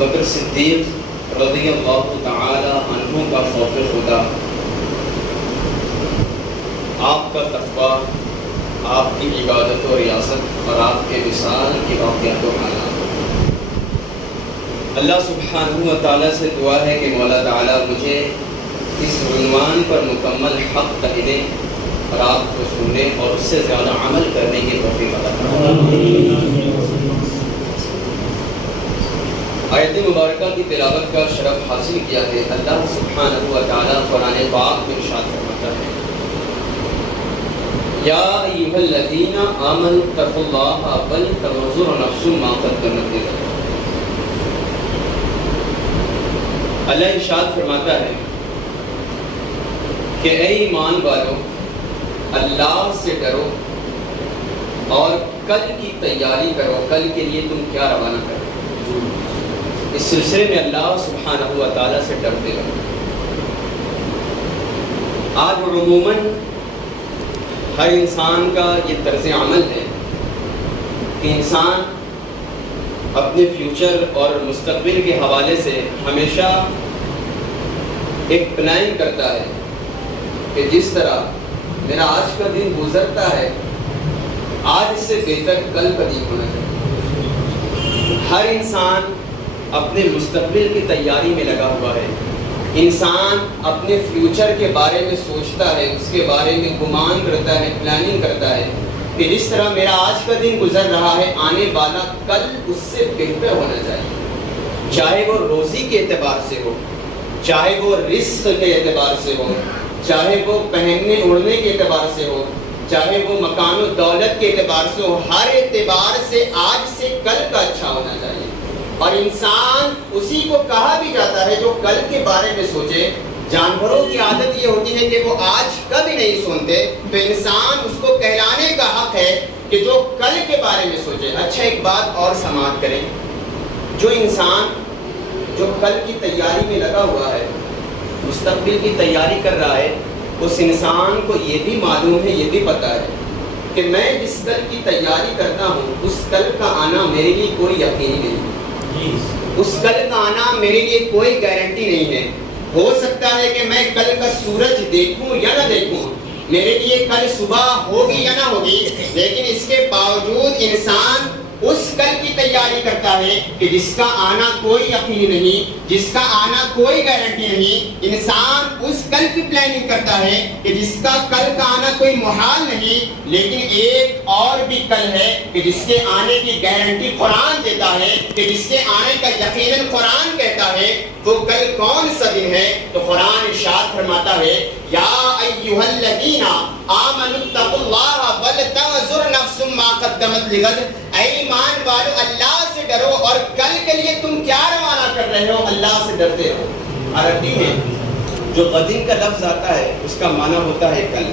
بکر صدیق رضی اللہ تعالی عنہ کا خوف خدا، آپ کا تقویٰ، آپ کی عبادت و ریاست اور آپ کے وصال کے واقعات و حالات۔ اللہ سبحانہ و تعالیٰ سے دعا ہے کہ مولا تعالیٰ مجھے اس عنوان پر مکمل حق کہنے اور آپ کو سننے اور اس سے زیادہ عمل کرنے کی توفیق عطا فرمائے۔ آیت مبارکہ کی تلاوت کا شرف حاصل کیا ہے۔ اللہ سبحانہ و تعالیٰ قرآن پاک میں ارشاد فرماتا ہے، یا ایھا الذین آمنوا اتقوا اللہ ولتنظر نفس ما قدمت لغد۔ اللہ ارشاد فرماتا ہے کہ اے ایمان والو، اللہ سے ڈرو اور کل کی تیاری کرو، کل کے لیے تم کیا روانہ کرو۔ اس سلسلے میں اللہ سبحانہ و تعالیٰ سے ڈرتے رہو۔ آج عموماً ہر انسان کا یہ طرز عمل ہے کہ انسان اپنے فیوچر اور مستقبل کے حوالے سے ہمیشہ ایک پلان کرتا ہے کہ جس طرح میرا آج کا دن گزرتا ہے، آج اس سے بہتر کل کا دن ہونا چاہیے۔ ہر انسان اپنے مستقبل کی تیاری میں لگا ہوا ہے۔ انسان اپنے فیوچر کے بارے میں سوچتا ہے، اس کے بارے میں گمان کرتا ہے، پلاننگ کرتا ہے کہ جس طرح میرا آج کا دن گزر رہا ہے، آنے والا کل اس سے بہتر ہونا چاہیے، چاہے وہ روزی کے اعتبار سے ہو، چاہے وہ رزق کے اعتبار سے ہو، چاہے وہ پہننے اوڑھنے کے اعتبار سے ہو، چاہے وہ مکان و دولت کے اعتبار سے ہو، ہر اعتبار سے آج سے کل کا اچھا ہونا چاہیے۔ اور انسان اسی کو کہا بھی جاتا ہے جو کل کے بارے میں سوچے۔ جانوروں کی عادت یہ ہوتی ہے کہ وہ آج کبھی نہیں سنتے، تو انسان اس کو کہلانے کا حق ہے کہ جو کل کے بارے میں سوچے۔ اچھا، ایک بات اور سماعت کریں، جو انسان جو کل کی تیاری میں لگا ہوا ہے، مستقبل کی تیاری کر رہا ہے، اس انسان کو یہ بھی معلوم ہے، یہ بھی پتہ ہے کہ میں جس کل کی تیاری کرتا ہوں، اس کل کا آنا میرے لیے کوئی یقین نہیں ہے، اس کل کا آنا میرے لیے کوئی گارنٹی نہیں ہے۔ ہو سکتا ہے کہ میں کل کا سورج دیکھوں یا نہ دیکھوں، میرے لیے کل صبح ہوگی یا نہ ہوگی، لیکن اس کے باوجود انسان اس کل کی تیاری کرتا ہے کہ جس کا آنا کوئی یقین نہیں، جس کا آنا کوئی گارنٹی نہیں۔ انسان اس کل کی پلاننگ کرتا ہے کہ جس کا کل کا آنا کوئی محال نہیں، لیکن ایک اور بھی کل ہے کہ جس کے آنے کی گارنٹی قرآن دیتا ہے، کہ جس کے آنے کا یقیناً قرآن کہتا ہے۔ وہ کل کون سا دن ہے؟ تو قرآن ارشاد فرماتا ہے، یا ایھا الذین آمنوا اتقوا اللہ ولتنظر نفس ما قدمت لغد۔ اے ایمان والو، اللہ سے ڈرو اور کل کے لیے تم کیا روانہ کر رہے ہو، اللہ سے ڈرتے رہو۔ عربی میں جو غدن کا لفظ آتا ہے اس کا معنی ہوتا ہے کل،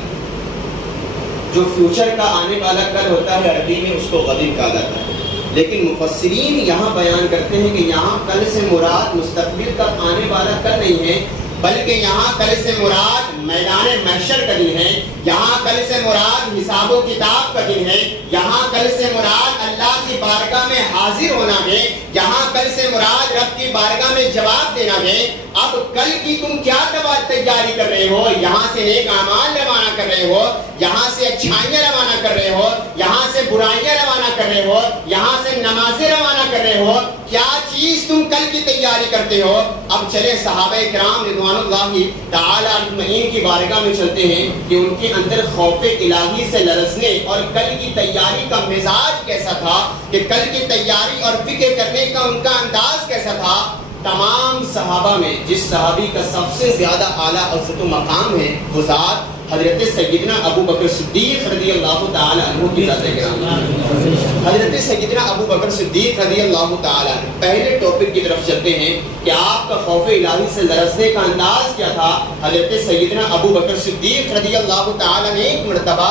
جو فیوچر کا آنے والا کل ہوتا ہے عربی میں اس کو غدن کہا جاتا ہے۔ لیکن مفسرین یہاں بیان کرتے ہیں کہ یہاں کل سے مراد مستقبل تک آنے والا کل نہیں ہے، بلکہ یہاں کل سے مراد میدان محشر کا دن ہے، یہاں کل سے مراد حساب و کتاب کا دن ہے، یہاں کل سے مراد اللہ کی بارگاہ میں حاضر ہونا ہے، یہاں کل سے مراد رب کی بارگاہ میں جواب دینا ہے۔ اب کل کی تم کیا تیاری کر رہے ہو؟ یہاں سے نیک اعمال روانہ کر رہے ہو، یہاں سے اچھائیاں روانہ کر رہے ہو، یہاں سے برائیاں روانہ کر رہے ہو، یہاں سے نمازیں روانہ کر رہے ہو، کیا چیز تم کل کی تیاری کرتے ہو؟ اب چلیں صحابہ کرام رضوان اللہ تعالی اجمعین کی بارگاہ میں چلتے ہیں کہ ان کے اندر خوف الہی سے لرزنے اور کل کی تیاری کا مزاج کیسا تھا، کہ کل کی تیاری اور فکر کرنے کا ان کا انداز کیسا تھا۔ تمام صحابہ میں جس صحابی کا سب سے زیادہ اعلیٰ عزت و مقام ہے، وہ ذات حضرت سیدنا ابو بکر صدیق رضی اللہ تعالی عنہ کی ذات گرامی۔ حضرت سیدنا ابو بکر صدیق رضی اللہ تعالی عنہ، پہلے ٹاپک کی طرف چلتے ہیں کہ آپ کا خوف الہی سے لرزنے کا انداز کیا تھا۔ حضرت سیدنا ابو بکر صدیق رضی اللہ تعالی عنہ ایک مرتبہ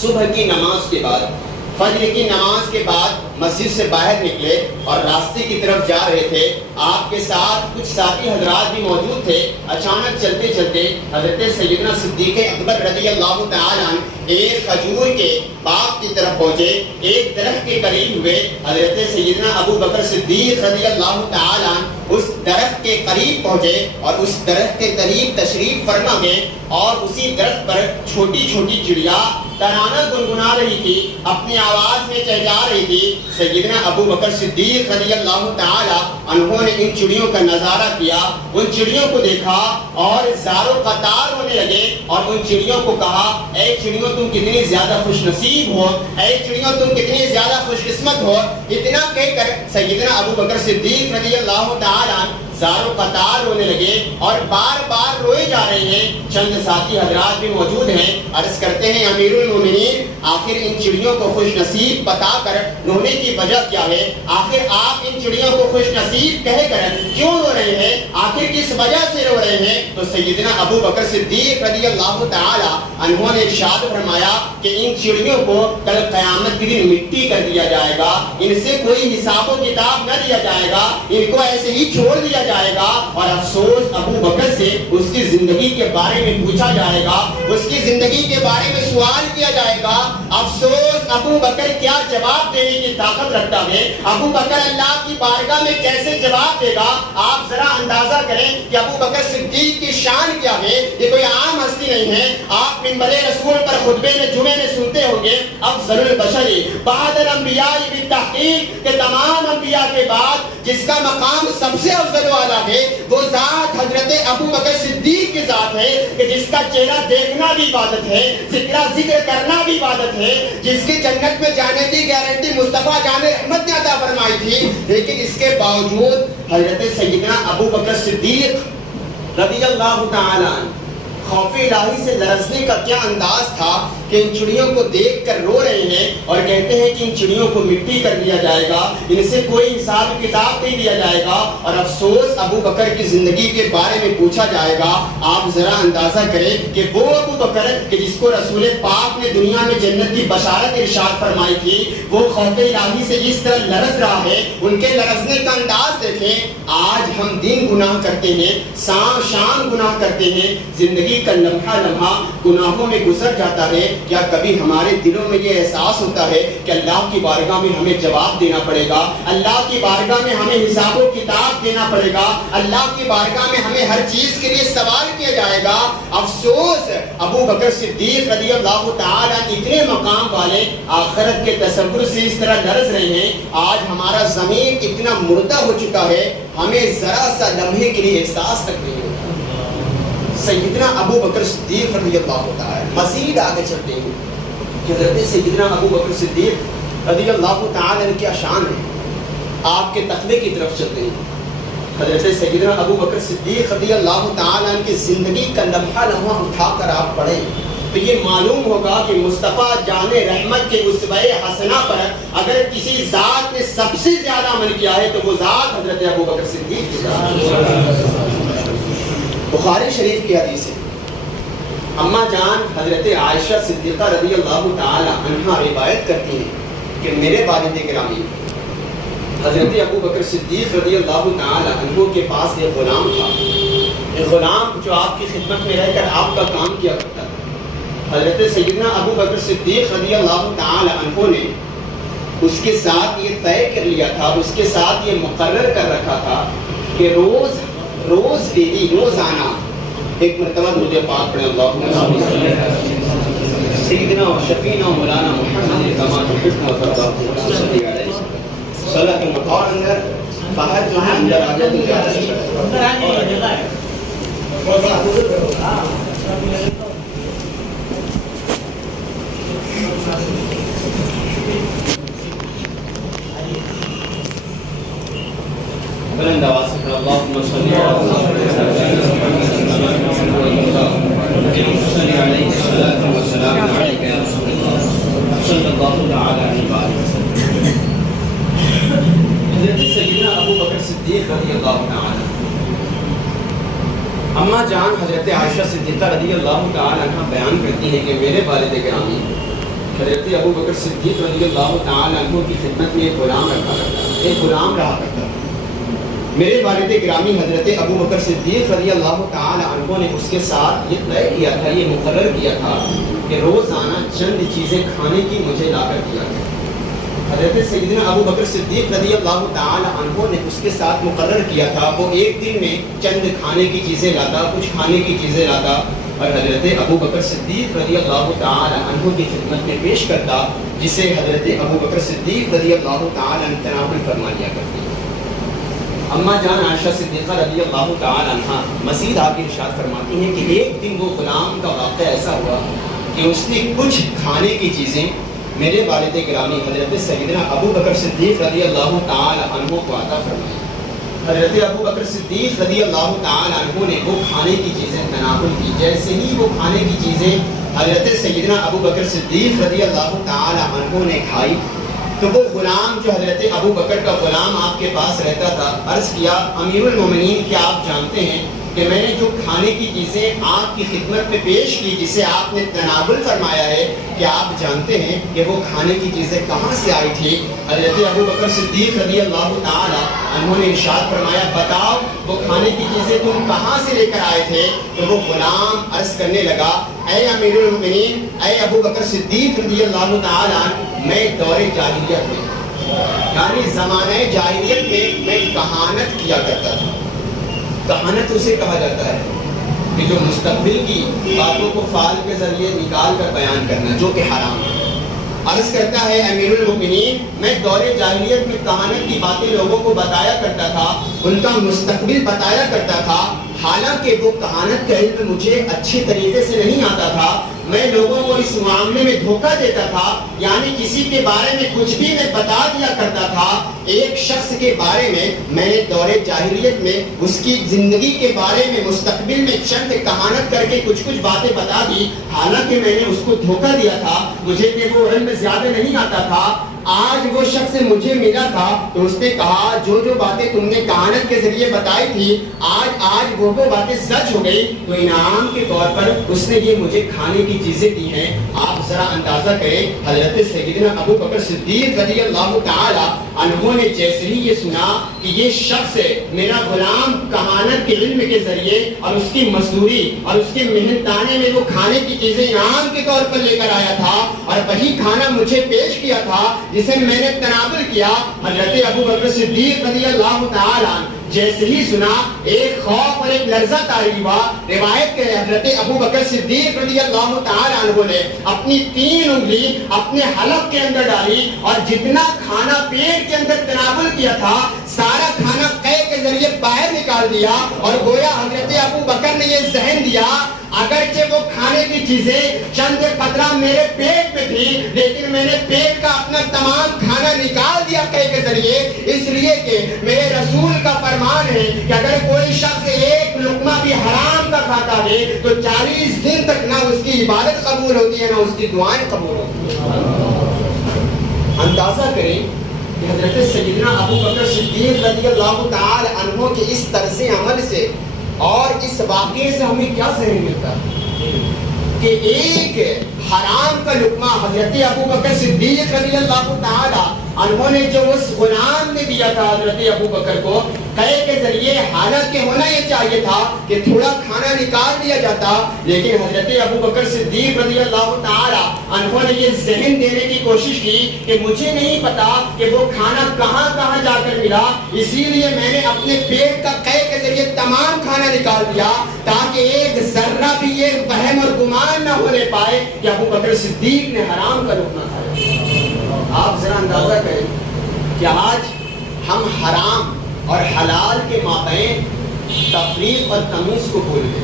صبح کی نماز کے بعد فجر کی نماز کے بعد مسجد سے باہر نکلے اور راستے کی طرف جا رہے تھے. آپ کے ساتھ کچھ ساتھی حضرات بھی موجود تھے. اچانک چلتے چلتے حضرت سیدنا صدیق اکبر رضی اللہ تعالیٰ عنہ ایک کھجور کے باغ کی طرف پہنچے. ایک درخت کے قریب ہوئے. حضرت سیدنا ابو بکر صدیق رضی اللہ تعالیٰ عنہ اس درخت کے قریب پہنچے اور اس درخت کے قریب تشریف فرما گئے اور اسی درخت پر چھوٹی چھوٹی چڑیا ترانہ گنگنا رہی تھی, اپنی آواز میں چہچا رہی تھی. سیدنا ابو بکر صدیق رضی اللہ تعالی عنہ نے ان چڑیوں کا نظارہ کیا, ان چڑیوں کو دیکھا اور زارو قطار ہونے لگے اور ان چڑیوں کو کہا, اے چڑیوں تم کتنی زیادہ خوش نصیب ہو, اے چڑیوں تم کتنی زیادہ خوش قسمت ہو. اتنا کہہ کر سیدنا ابو بکر صدیق رضی اللہ تعالی زارو قطار رونے لگے اور بار بار روئے جا رہے ہیں. چند ساتھی حضرات بھی موجود ہیں. عرض کرتے ہیں امیر المومنین, آخر ان چڑیوں کو خوش نصیب بتا کر رونے کی وجہ کیا ہے؟ آخر آپ ان چڑیوں کو خوش نصیب کہہ کر کیوں رو رہے ہیں؟ آخر کس وجہ سے رو رہے ہیں؟ تو سیدنا ابو بکر صدیق رضی اللہ تعالی عنہ نے ارشاد فرمایا کہ ان چڑیوں کو کل قیامت کے دن مٹی کر دیا جائے گا, ان سے کوئی حساب و کتاب نہ دیا جائے گا, ان کو ایسے ہی چھوڑ دیا جائے گا. اور افسوس ابو بکر سے اس کی زندگی کے بارے میں پوچھا جائے گا, اس کی زندگی کے بارے میں سوال کیا جائے گا. افسوس ابو بکر کیا جواب دینے کی طاقت رکھتا ہے؟ ابو بکر اللہ کی بارگاہ میں کیسے جواب دے گا؟ آپ ذرا اندازہ کریں کہ ابو بکر صدیق کی شان کیا ہے. یہ کوئی عام ہستی نہیں ہے. آپ منبر رسول پر خطبے میں جمعے میں سنتے ہوں گے, افضل البشر بعد الانبیاء بالتحقیق, کہ تمام انبیاء کے بعد جس کا مقام سب سے افضل والا ہے وہ ذات حضرت ابو بکر صدیق کی ذات ہے, کہ جس کا چہرہ دیکھنا بھی عبادت ہے, ذکر کرنا بھی عبادت ہے, جس کی جنت میں جانے کی گارنٹی مصطفیٰ جان رحمت نے عطا فرمائی تھی. لیکن اس کے باوجود حضرت سیدنا ابو بکر صدیق رضی اللہ تعالی عنہ خوف الہی سے لرزنے کا کیا انداز تھا کہ ان چڑیوں کو دیکھ کر رو رہے ہیں اور کہتے ہیں کہ ان چڑیوں کو مٹی کر دیا جائے گا, ان سے کوئی حساب کتاب نہیں دیا جائے گا. اور افسوس ابو بکر کی زندگی کے بارے میں پوچھا جائے گا. آپ ذرا اندازہ کریں کہ وہ ابو بکر کہ جس کو رسول پاک نے دنیا میں جنت کی بشارت ارشاد فرمائی تھی, وہ خوف الہی سے اس طرح لرز رہا ہے. ان کے لرزنے کا انداز دیکھیں. آج ہم دن گناہ کرتے ہیں, شام گناہ کرتے ہیں, زندگی کا لمحہ گناہوں میں گزر جاتا ہے. کیا کبھی ہمارے دلوں میں یہ احساس ہوتا ہے کہ اللہ کی بارگاہ میں ہمیں جواب دینا پڑے گا, اللہ کی بارگاہ میں ہمیں حساب و کتاب دینا پڑے گا, اللہ کی بارگاہ میں ہمیں ہر چیز کے لیے سوال کیا جائے گا؟ افسوس ابو بکر صدیق رضی اللہ تعالیٰ اتنے مقام والے آخرت کے تصور سے اس طرح لرز رہے ہیں. آج ہمارا زمین اتنا مردہ ہو چکا ہے, ہمیں ذرا سا لمحے کے لیے احساس تک نہیں ہوتا. سیدنا ابو بکر صدیق رضی اللہ تعالیٰ مزید آگے چلتے ہیں کہ حضرت سیدنا ابو بکر صدیق رضی اللہ تعالیٰ کی شان ہے. آپ کے تقوی کی طرف چلتے ہیں. حضرت سیدنا ابو بکر صدیق رضی اللہ تعالیٰ کی زندگی کا لمحہ اٹھا کر آپ پڑھیں تو یہ معلوم ہوگا کہ مصطفیٰ جان رحمت کے اسوہ حسنہ پر اگر کسی ذات نے سب سے زیادہ عمل کیا ہے تو وہ ذات حضرت ابو بکر صدیق کی ذات. بخاری شریف کی حدیث ہے, اماں جان حضرت عائشہ صدیقہ رضی اللہ تعالی عنہا روایت کرتی ہیں کہ میرے والد گرامی حضرت ابو بکر صدیق رضی اللہ تعالی عنہ کے پاس ایک غلام تھا. ایک غلام جو آپ کی خدمت میں رہ کر آپ کا کام کیا کرتا تھا. حضرت سیدنا ابو بکر صدیق رضی اللہ تعالی عنہ نے اس کے ساتھ یہ طے کر لیا تھا, اس کے ساتھ یہ مقرر کر رکھا تھا کہ روز ڈیلی روزانہ ایک مرتبہ درود پاک پڑھیں, اللہم سیدنا و شفینا و مولانا محمد کما تحب و ترضى صلی علیہ صلاۃ. اور اندر باہر جو ہے اندر آ جائے بلند آواز سے اللہم صلی علیہ الصلاۃ والسلام علیک یا رسول اللہ صلی اللہ تعالی علیہ وسلم. حضرت سیدنا ابو بکر صدیق رضی اللہ تعالی اماں جان حضرت عائشہ صدیقہ رضی اللہ تعالی عنہ بیان کرتی ہیں کہ میرے والد گرامی حضرت ابو بکر صدیق رضی اللہ تعالیٰ عنہ کی خدمت میں ایک غلام رکھا کرتا تھا، ایک غلام رہا کرتا تھا۔ میرے والد گرامی حضرت ابو بکر صدیق رضی اللہ تعالیٰ عنہ نے اس کے ساتھ یہ طے کیا تھا، یہ مقرر کیا تھا کہ روزانہ چند چیزیں کھانے کی مجھے لا کر دیا کرے۔ حضرت سیدنا ابو بکر صدیق رضی اللہ تعالیٰ عنہ نے اس کے ساتھ مقرر کیا تھا، وہ ایک دن میں چند کھانے کی چیزیں لاتا، کچھ کھانے کی چیزیں لاتا اور حضرت ابو بکر صدیق رضی اللہ تعالیٰ عنہ کی خدمت میں پیش کرتا، جسے حضرت ابو بکر صدیق رضی اللہ تعالیٰ عنہ تناول فرما لیا کرتی۔ اما جان عائشہ صدیقہ رضی اللہ تعالیٰ عنہ مزید آگے ارشاد فرماتی ہیں کہ ایک دن وہ غلام کا واقعہ ایسا ہوا کہ اس نے کچھ کھانے کی چیزیں میرے والد گرامی حضرت سیدنا ابو بکر صدیق رضی اللہ تعالیٰ عنہ کو عطا فرمائی۔ حضرت ابو بکر صدیق رضی اللہ تعالیٰ عنہ نے وہ کھانے کی چیزیں تناول کی۔ جیسے ہی وہ کھانے کی چیزیں حضرت سیدنا ابو بکر صدیق رضی اللہ تعالیٰ عنہ نے کھائی تو وہ غلام جو حضرت ابو بکر کا غلام آپ کے پاس رہتا تھا، عرض کیا امیر المومنین کیا آپ جانتے ہیں کہ میں نے جو کھانے کی چیزیں آپ کی خدمت میں پیش کی، جسے آپ نے تناول فرمایا ہے، کیا آپ جانتے ہیں کہ وہ کھانے کی چیزیں کہاں سے آئی تھی؟ حضرت ابو بکر صدیق رضی اللہ تعالیٰ عنہ نے ارشاد فرمایا بتاؤ وہ کھانے کی چیزیں تم کہاں سے لے کر آئے تھے؟ تو وہ غلام عرض کرنے لگا اے امیر المومنین، اے ابو بکر صدیق رضی اللہ تعالیٰ عنہ، میں دور جاہلیت میں یعنی زمانہ جاہلیت میں کہانت کیا کرتا تھا۔ کہانت اسے کہا جاتا ہے کہ جو مستقبل کی باتوں کو فعل کے ذریعے نکال کر بیان کرنا، جو کہ حرام ہے۔ عرض کرتا ہے امیر المومنین، میں دور جاہلیت میں کہانت کی باتیں لوگوں کو بتایا کرتا تھا، ان کا مستقبل بتایا کرتا تھا، حالانکہ وہ کہانت کا علم مجھے اچھی طریقے سے نہیں آتا تھا۔ میں لوگوں کو اس معاملے میں دھوکہ دیتا تھا، یعنی کسی کے بارے میں کچھ بھی میں بتا دیا کرتا تھا۔ ایک شخص کے بارے میں نے دور جاہلیت میں اس کی زندگی کے بارے میں مستقبل میں چند کہانت کر کے کچھ باتیں بتا دی، حالانکہ میں نے اس کو دھوکہ دیا تھا، مجھے کہ وہ علم زیادہ نہیں آتا تھا۔ آج وہ شخص مجھے ملا تھا تو اس نے کہا جو باتیں تم نے کہانت کے ذریعے بتائی تھی آج وہ باتیں سچ ہو گئی، تو انعام کے طور پر اس نے یہ مجھے کھانے کی چیزیں دی ہیں۔ آپ ذرا اندازہ کریں، حضرت سیدنا ابو بکر صدیق رضی اللہ تعالی عنہ نے جیسے ہی یہ سنا کہ یہ شخص میرا غلام کہانت کے علم کے ذریعے اور اس کی مزدوری اور اس کے محنتانے میں وہ کھانے کی چیزیں انعام کے طور پر لے کر آیا تھا اور وہی کھانا مجھے پیش کیا تھا جسے میں نے تناول کیا، حضرت ابو بکر صدیق رضی اللہ تعالیٰ جیسے ہی سنا ایک خوف اور ایک لرزہ طاری ہوا۔ روایت کے حضرت ابو بکر صدیق رضی اللہ تعالیٰ عنہ نے اپنی 3 انگلی اپنے حلق کے اندر ڈالی اور جتنا کھانا پیٹ کے اندر تناول کیا تھا سارا کھانا قے کے ذریعے باہر نکال دیا، اور گویا حضرت ابو بکر نے یہ ذہن دیا اگرچہ وہ کھانے کی چیزیں چند قطرہ میرے پیٹ میں تھی، لیکن میں نے پیٹ کا اپنا تمام کھانا نکال دیا قے کے ذریعے، اس لیے کہ میرے رسول کا فرمان ہے کہ اگر کوئی شخص ایک لقمہ بھی حرام کا کھاتا ہے تو 40 دن تک نہ اس کی عبادت قبول ہوتی ہے نہ اس کی دعائیں قبول ہوتی ہیں۔ اندازہ کریں کہ حضرت سیدنا ابو بکر صدیق رضی اللہ تعالی عنہ کے اس طرز عمل سے اور اس واقعے سے ہمیں کیا ذہن ملتا ہے کہ ایک حرام کا لقمہ حضرت ابو بکر صدیق رضی اللہ تعالی عنہ نے جو اس غلام نے دیا تھا حضرت ابو بکر کو قے کے ذریعے، حالانکہ ہونا یہ چاہیے تھا کہ تھوڑا کھانا نکال دیا جاتا، لیکن حضرت ابو بکر صدیق رضی اللہ تعالی عنہ نے یہ ذہن دینے کی کوشش کی کہ مجھے نہیں پتا کہ وہ کھانا کہاں کہاں جا کر ملا، اسی لیے میں نے اپنے پیٹ کا قے کے ذریعے تمام کھانا نکال دیا تاکہ ایک ذرہ بھی یہ وہم اور گمان نہ ہونے پائے کہ ابو بکر صدیق نے حرام کا لقمہ کھایا۔ آپ ذرا اندازہ کریں کہ آج ہم حرام اور حلال کے مابین تفریق اور تمیز کو بھول گئے۔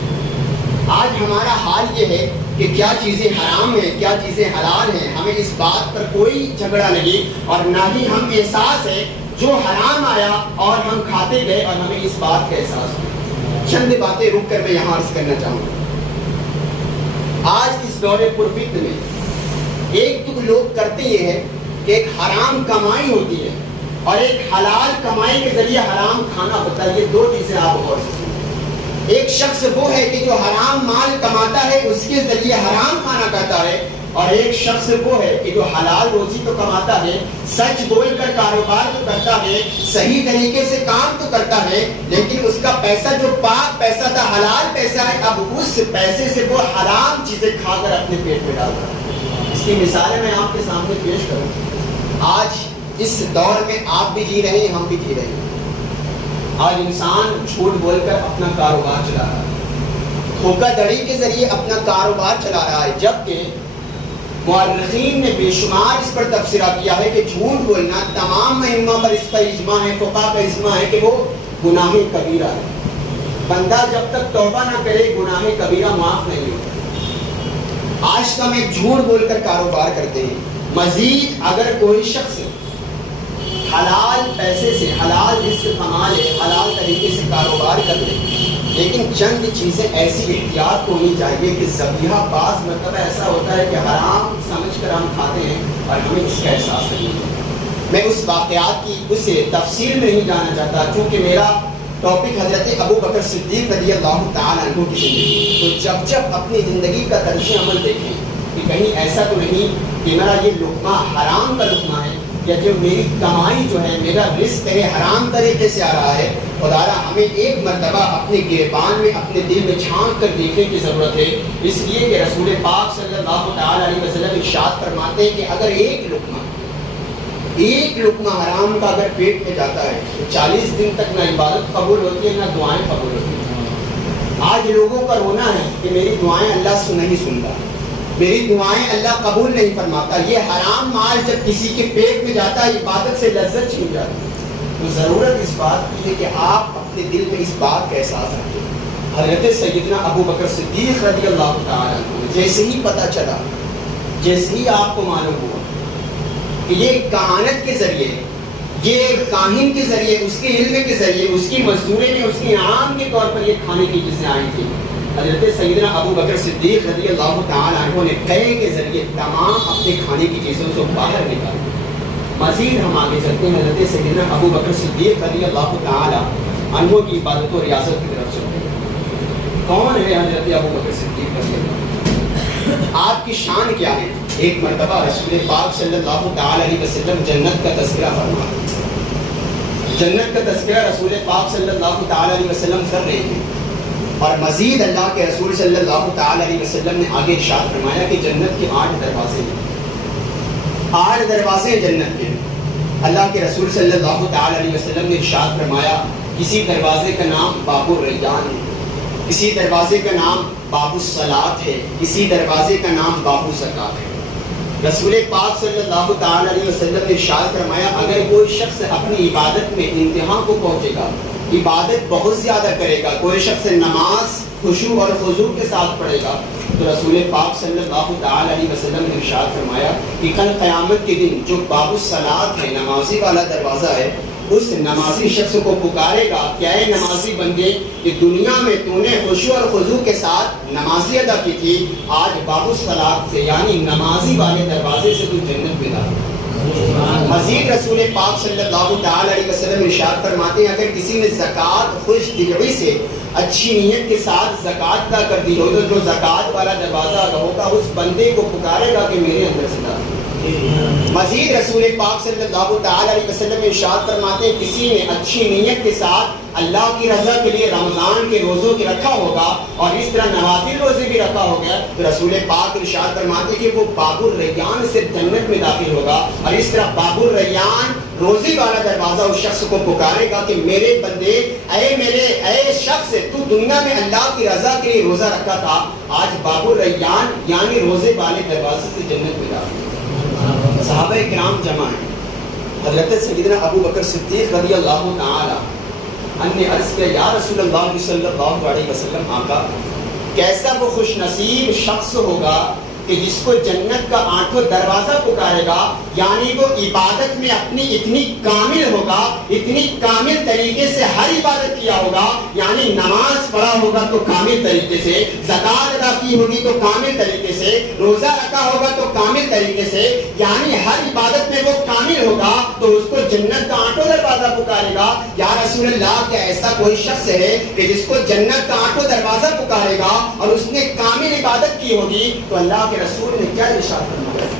آج ہمارا حال یہ ہے کہ کیا چیزیں حرام ہیں کیا چیزیں حلال ہیں، ہمیں اس بات پر کوئی جھگڑا نہیں اور نہ ہی ہم احساس ہے جو حرام آیا اور ہم کھاتے گئے اور ہمیں اس بات کا احساس ہوا۔ چند باتیں رک کر میں یہاں عرض کرنا چاہوں گا۔ آج اس دور پرفتن میں ایک تو لوگ کرتے یہ ہے کہ ایک حرام کمائی ہوتی ہے اور ایک حلال کمائی کے ذریعے حرام کھانا ہوتا ہے، یہ دو چیزیں آپ غور سے سنیں۔ ایک شخص وہ ہے کہ جو حرام مال کماتا ہے اس کے ذریعے حرام کھانا کھاتا ہے، اور ایک شخص وہ ہے کہ جو حلال روزی تو کماتا ہے، سچ بول کر کاروبار تو کرتا ہے، صحیح طریقے سے کام تو کرتا ہے، لیکن اس کا پیسہ جو پاک پیسہ تھا، حلال پیسہ ہے، اب اس پیسے سے وہ حرام چیزیں کھا کر اپنے پیٹ میں ڈالتا ہے۔ اس کی مثالیں میں آپ کے سامنے پیش کروں۔ آج اس دور میں آپ بھی جی رہے ہیں، ہم بھی جی رہے ہیں۔ آج انسان جھوٹ بول کر اپنا کاروبار چلا رہا ہے، دھوکہ دڑی کے ذریعے اپنا کاروبار چلا رہا ہے، جبکہ مورخین نے بے شمار اس پر تبصرہ کیا ہے کہ جھوٹ بولنا تمام ائمہ پر اس پر اجماع ہے، فقہاء کا اجماع ہے کہ وہ گناہ کبیرہ ہے۔ بندہ جب تک توبہ نہ کرے گناہ کبیرہ معاف نہیں ہوتا۔ آج کم ایک جھوٹ بول کر کاروبار کرتے ہیں۔ مزید اگر کوئی شخص حلال پیسے سے حلال رزق کما لے، حلال طریقے سے کاروبار کر لے، لیکن چند چیزیں ایسی احتیاط ہونی چاہیے کہ ذبیحہ بعض مرتبہ ایسا ہوتا ہے کہ حرام سمجھ کر ہم کھاتے ہیں اور ہمیں اس کا احساس نہیں ہوتا۔ میں اس واقعات کی اس تفصیل میں نہیں جانا چاہتا کیونکہ میرا ٹاپک حضرت ابو بکر صدیق رضی اللہ تعالیٰ عنہ کی زندگی۔ تو جب اپنی زندگی کا طرز عمل دیکھیں کہ کہیں ایسا تو نہیں کہ میرا یہ لقمہ حرام کا لقمہ ہے، یا جو میری کمائی جو ہے، میرا رزق ہے، حرام طریقے سے آ رہا ہے۔ خدایا ہمیں ایک مرتبہ اپنے گریبان میں، اپنے دل میں جھانک کر دیکھنے کی ضرورت ہے، اس لیے کہ رسول پاک صلی اللہ تعالیٰ علیہ وسلم ارشاد فرماتے ہیں کہ اگر ایک لقمہ حرام کا اگر پیٹ میں جاتا ہے تو 40 دن تک نہ عبادت قبول ہوتی ہے، نہ دعائیں قبول ہوتی ہیں۔ آج لوگوں کا رونا ہے کہ میری دعائیں اللہ نہیں سنتا، میری دعائیں اللہ قبول نہیں فرماتا۔ یہ حرام مال جب کسی کے پیٹ میں جاتا ہے عبادت سے لذت چھین جاتی ہے۔ تو ضرورت اس بات کی ہے کہ آپ اپنے دل میں اس بات کا احساس رکھیں۔ حضرت سیدنا ابو بکر صدیق رضی اللہ تعالیٰ عنہ جیسے ہی پتہ چلا، جیسے ہی آپ کو معلوم ہوا کہ یہ کہانت کے ذریعے، یہ کاہن کے ذریعے، اس کے علم کے ذریعے، اس کی مزدوری میں، اس کی انعام کے طور پر یہ کھانے کی چیزیں آئی تھیں، حضرت سیدنا ابو بکر صدیق رضی اللہ تعالیٰ عنہ نے قے کے ذریعے تمام اپنے کھانے کی چیزوں سے باہر نکالا۔ مزید ہم آگے چلتے ہیں، حضرت سیدنا ابو بکر صدیق رضی اللہ تعالیٰ عنہ کی عبادت و ریاضت کی طرف چلتے ہیں۔ کون ہے حضرت ابو بکر صدیق رضی اللہ عنہ؟ آپ کی شان کیا ہے؟ ایک مرتبہ رسول پاک صلی اللہ تعالیٰ علیہ وسلم جنت کا تذکرہ فرما، جنت کا تذکرہ رسول پاک صلی اللہ تعالیٰ علیہ وسلم کر رہے تھے، اور مزید اللہ کے رسول صلی اللہ تعالیٰ علیہ وسلم نے آگے ارشاد فرمایا کہ جنت کے 8 دروازے ہیں، 8 دروازے ہیں جنت کے۔ اللہ کے رسول صلی اللہ تعالیٰ علیہ وسلم نے ارشاد فرمایا کسی دروازے کا نام باب الریان ہے، کسی دروازے کا نام باب الصلاۃ ہے، کسی دروازے کا نام باب الزکات ہے۔ رسول پاک صلی اللہ تعالیٰ علیہ وسلم نے ارشاد فرمایا اگر کوئی شخص اپنی عبادت میں انتہا کو پہنچے گا، عبادت بہت زیادہ کرے گا، کوئی شخص نماز خشوع اور خضوع کے ساتھ پڑھے گا، تو رسول پاک صلی اللہ تعالیٰ علیہ وسلم نے ارشاد فرمایا کہ کل قیامت کے دن جو باب الصلاۃ ہے، نمازی والا دروازہ ہے، اس نمازی شخص کو پکارے گا کہ اے نمازی بندے کہ دنیا میں تو نے خشوع اور خضوع کے ساتھ نمازی ادا کی تھی، آج باب الصلاۃ سے یعنی نمازی والے دروازے سے تو جنت میں داخل۔ مزید رسول پاک صلی اللہ تعالیٰ علیہ وسلم ارشاد فرماتے ہیں اگر کسی نے زکوٰۃ خوش دلی سے اچھی نیت کے ساتھ زکوٰۃ ادا کر دی ہو تو جو زکوٰۃ والا دروازہ ہوگا اس بندے کو پکارے گا کہ میرے اندر سے داخل۔ مزید رسول پاک صلی اللہ تعالیٰ علیہ وسلم ارشاد فرماتے ہیں کسی نے اچھی نیت کے ساتھ اللہ کی رضا کے لیے رمضان کے روزوں کے رکھا ہوگا اور اس طرح نوافل روزے بھی رکھا ہوگا تو رسول پاک ارشاد فرماتے کہ وہ باب الریان سے جنت میں داخل ہوگا، اور اس طرح باب الریان روزے والا دروازہ اس شخص کو پکارے گا کہ میرے بندے اے شخص تو دنیا میں اللہ کی رضا کے لیے روزہ رکھا تھا، آج باب الریان یعنی روزے والے دروازے سے جنت میں داخل ہوگا۔ صحابہ کرام جمع ہیں، حضرت سیدنا ابو بکر صدیق رضی اللہ تعالی عنہ نے عرض کیا یا رسول اللہ صلی اللہ علیہ وسلم آقا کیسا وہ خوش نصیب شخص ہوگا کہ جس کو جنت کا 8واں دروازہ پکارے گا یعنی وہ عبادت میں اپنی اتنی کامل ہوگا، اتنی کامل طریقے سے ہر عبادت کیا ہوگا، یعنی نماز پڑھا ہوگا تو کامل طریقے سے، زکات ادا کی ہوگی تو کامل طریقے سے، روزہ رکھا ہوگا تو کامل طریقے سے، یعنی ہر عبادت میں وہ کامل ہوگا تو اس کو جنت کا آٹھواں دروازہ پکارے گا۔ یا رسول اللہ، کیا ایسا کوئی شخص ہے کہ جس کو جنت کا آٹھواں دروازہ پکارے گا اور اس نے کامل عبادت کی ہوگی؟ تو اللہ کے رسول نے کیا ارشاد فرمایا؟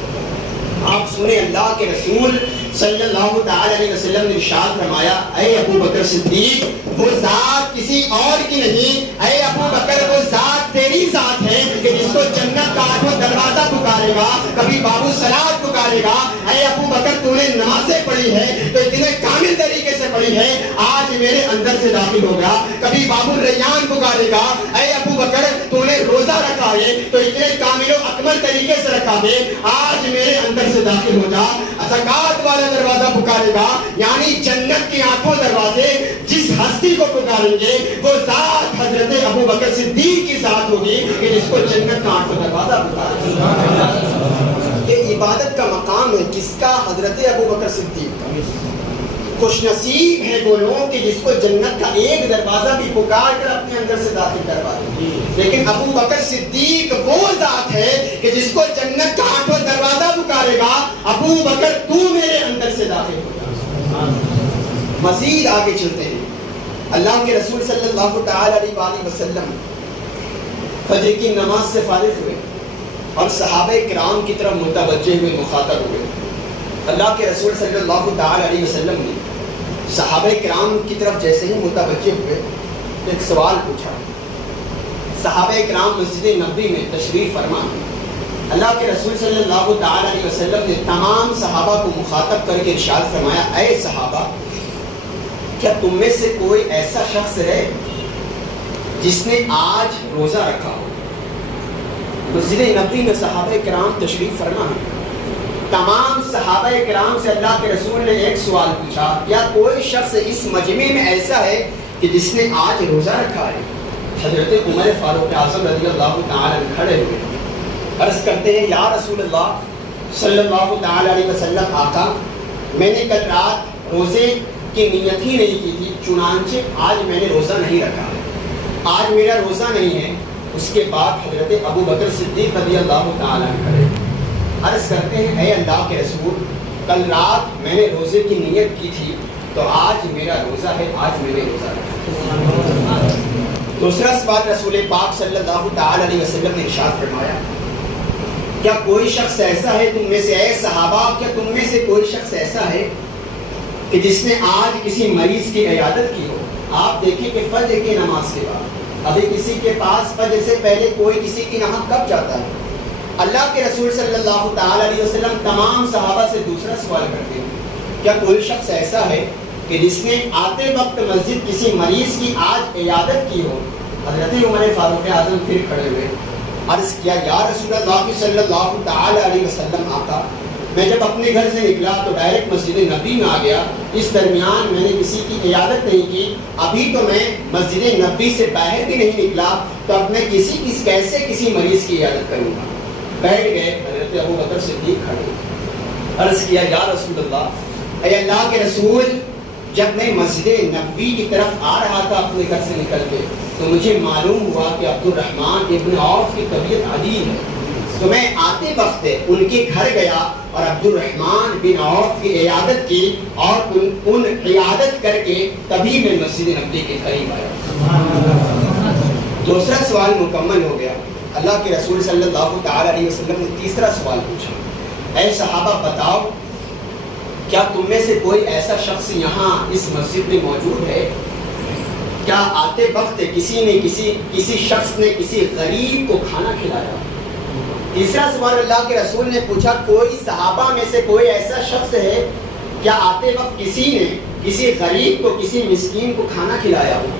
آپ سنیں، اللہ کے رسول صلی اللہ تعالی علیہ وسلم نے ارشاد فرمایا، اے ابو بکر صدیق، وہ ذات کسی اور کی نہیں، اے ابو بکر وہ ذات تیری ذات ہے کہ جس کو جنت کا آٹھواں دروازہ پکارے گا، کبھی باب الصلاۃ پکارے گا۔ اے ابو بکر، تو نے نمازیں پڑھی ہے تو اتنے کامل طریقے سے پڑھی ہے، آج میرے اندر سے داخل ہو گیا۔ کبھی باب الریان پکارے گا، اے ابو بکر تو نے روزہ رکھا ہے تو اتنے کامل و اکمل طریقے سے رکھا ہے، آج میرے اندر سے داخل ہو جا۔ زکات والا دروازہ پکارے گا، یعنی جنت کے آٹھوں دروازے جس ہستی کو پکاریں گے وہ ذات حضرت ابو بکر صدیق کی ذات ہوگی کہ جس کو جنت کا آٹھواں دروازہ پکارے گا۔ یہ عبادت کا مقام ہے کس کا؟ حضرت ابو بکر صدیق کا۔ خوش نصیب ہے وہ لوگ کہ جس کو جنت کا ایک دروازہ بھی پکار کر اپنے اندر سے داخل کروا دے۔ لیکن ابو بکر صدیق وہ ذات ہے کہ جس کو جنت کا آٹھواں دروازہ پکارے گا، ابو بکر تو میرے اندر سے داخل ہو جا۔ مزید آگے چلتے ہیں، اللہ کے رسول صلی اللہ تعالی علیہ وآلہ وسلم فجر کی نماز سے فارغ ہوئے اور صحابہ کرام کی طرف متوجہ ہوئے، مخاطب ہوئے۔ اللہ کے رسول صلی اللہ تعالی علیہ وسلم نے صحابہ کرام کی طرف جیسے ہی متوجہ ہوئے تو ایک سوال پوچھا۔ صحابہ کرام مسجد نبوی میں تشریف فرما، اللہ کے رسول صلی اللہ تعالی علیہ وسلم نے تمام صحابہ کو مخاطب کر کے ارشاد فرمایا، اے صحابہ، کیا تم میں سے کوئی ایسا شخص ہے جس نے آج روزہ رکھا ہو؟ مسجد نبوی میں صحابہ کرام تشریف فرما ہے، تمام صحابہ کرام سے اللہ کے رسول نے ایک سوال پوچھا، یا کوئی شخص اس مجمع میں ایسا ہے کہ جس نے آج روزہ رکھا ہے؟ حضرت عمر فاروق اعظم رضی اللہ تعالی عنہ کھڑے ہوئے، عرض کرتے ہیں، یا رسول اللہ صلی اللہ تعالی علیہ وسلم، آقا، میں نے کل رات روزے کی نیت ہی نہیں کی تھی، چنانچہ آج میں نے روزہ نہیں رکھا ہے، آج میرا روزہ نہیں ہے۔ اس کے بعد حضرت ابو بکر صدیق رضی اللہ تعالی عنہ کھڑے عرض کرتے ہیں، اے اللہ کے رسول، کل رات میں نے روزے کی نیت کی تھی تو آج میرا روزہ ہے، آج میں نے روزہ رکھا۔ دوسرا سوال رسول پاک صلی اللہ تعالی علیہ وسلم نے ارشاد فرمایا، کیا کوئی شخص ایسا ہے تم میں سے، اے صحابہ، کیا تم میں سے کوئی شخص ایسا ہے کہ جس نے آج کسی مریض کی عیادت کی ہو؟ آپ دیکھیں کہ فجر کی نماز کے بعد ابھی کسی کے پاس فجر سے پہلے کوئی کسی کی یہاں کب جاتا ہے؟ اللہ کے رسول صلی اللہ تعالی علیہ وسلم تمام صحابہ سے دوسرا سوال کرتے ہیں، کیا کوئی شخص ایسا ہے کہ جس نے آتے وقت مسجد کسی مریض کی آج عیادت کی ہو؟ حضرت عمر فاروق اعظم پھر کھڑے ہوئے، عرض کیا، یا رسول اللہ صلی اللہ تعالی علیہ وسلم، آقا، میں جب اپنے گھر سے نکلا تو ڈائریکٹ مسجد نبی میں آ گیا، اس درمیان میں نے کسی کی عیادت نہیں کی، ابھی تو میں مسجد نبی سے باہر بھی نہیں نکلا، تو اب میں کیسے کسی مریض کی عیادت کروں گا؟ بیٹھ گئے، حضرت ابو بکر صدیق کھڑے، عرض کیا، یا رسول اللہ، اے اللہ کے رسول، جب میں مسجد نبوی کی طرف آ رہا تھا اپنے گھر سے نکل کے تو مجھے معلوم ہوا کہ عبد الرحمن ابن عوف کی طبیعت عجیب ہے، تو میں آتے وقت ان کے گھر گیا اور عبد الرحمن بن عوف کی عیادت کی اور ان عیادت کر کے تبھی میں مسجد نبوی کے قریب آیا۔ دوسرا سوال مکمل ہو گیا۔ اللہ کے رسول صلی اللہ تعالی علیہ وسلم نے تیسرا سوال پوچھا، اے صحابہ بتاؤ، کیا تم میں سے کوئی ایسا شخص یہاں اس مسجد میں موجود ہے؟ کیا آتے وقت کسی شخص نے کسی غریب کو کھانا کھلایا؟ تیسرا سوال اللہ کے رسول نے پوچھا، کوئی صحابہ میں سے کوئی ایسا شخص ہے کیا آتے وقت کسی نے کسی غریب کو، کسی مسکین کو کھانا کھلایا ہو؟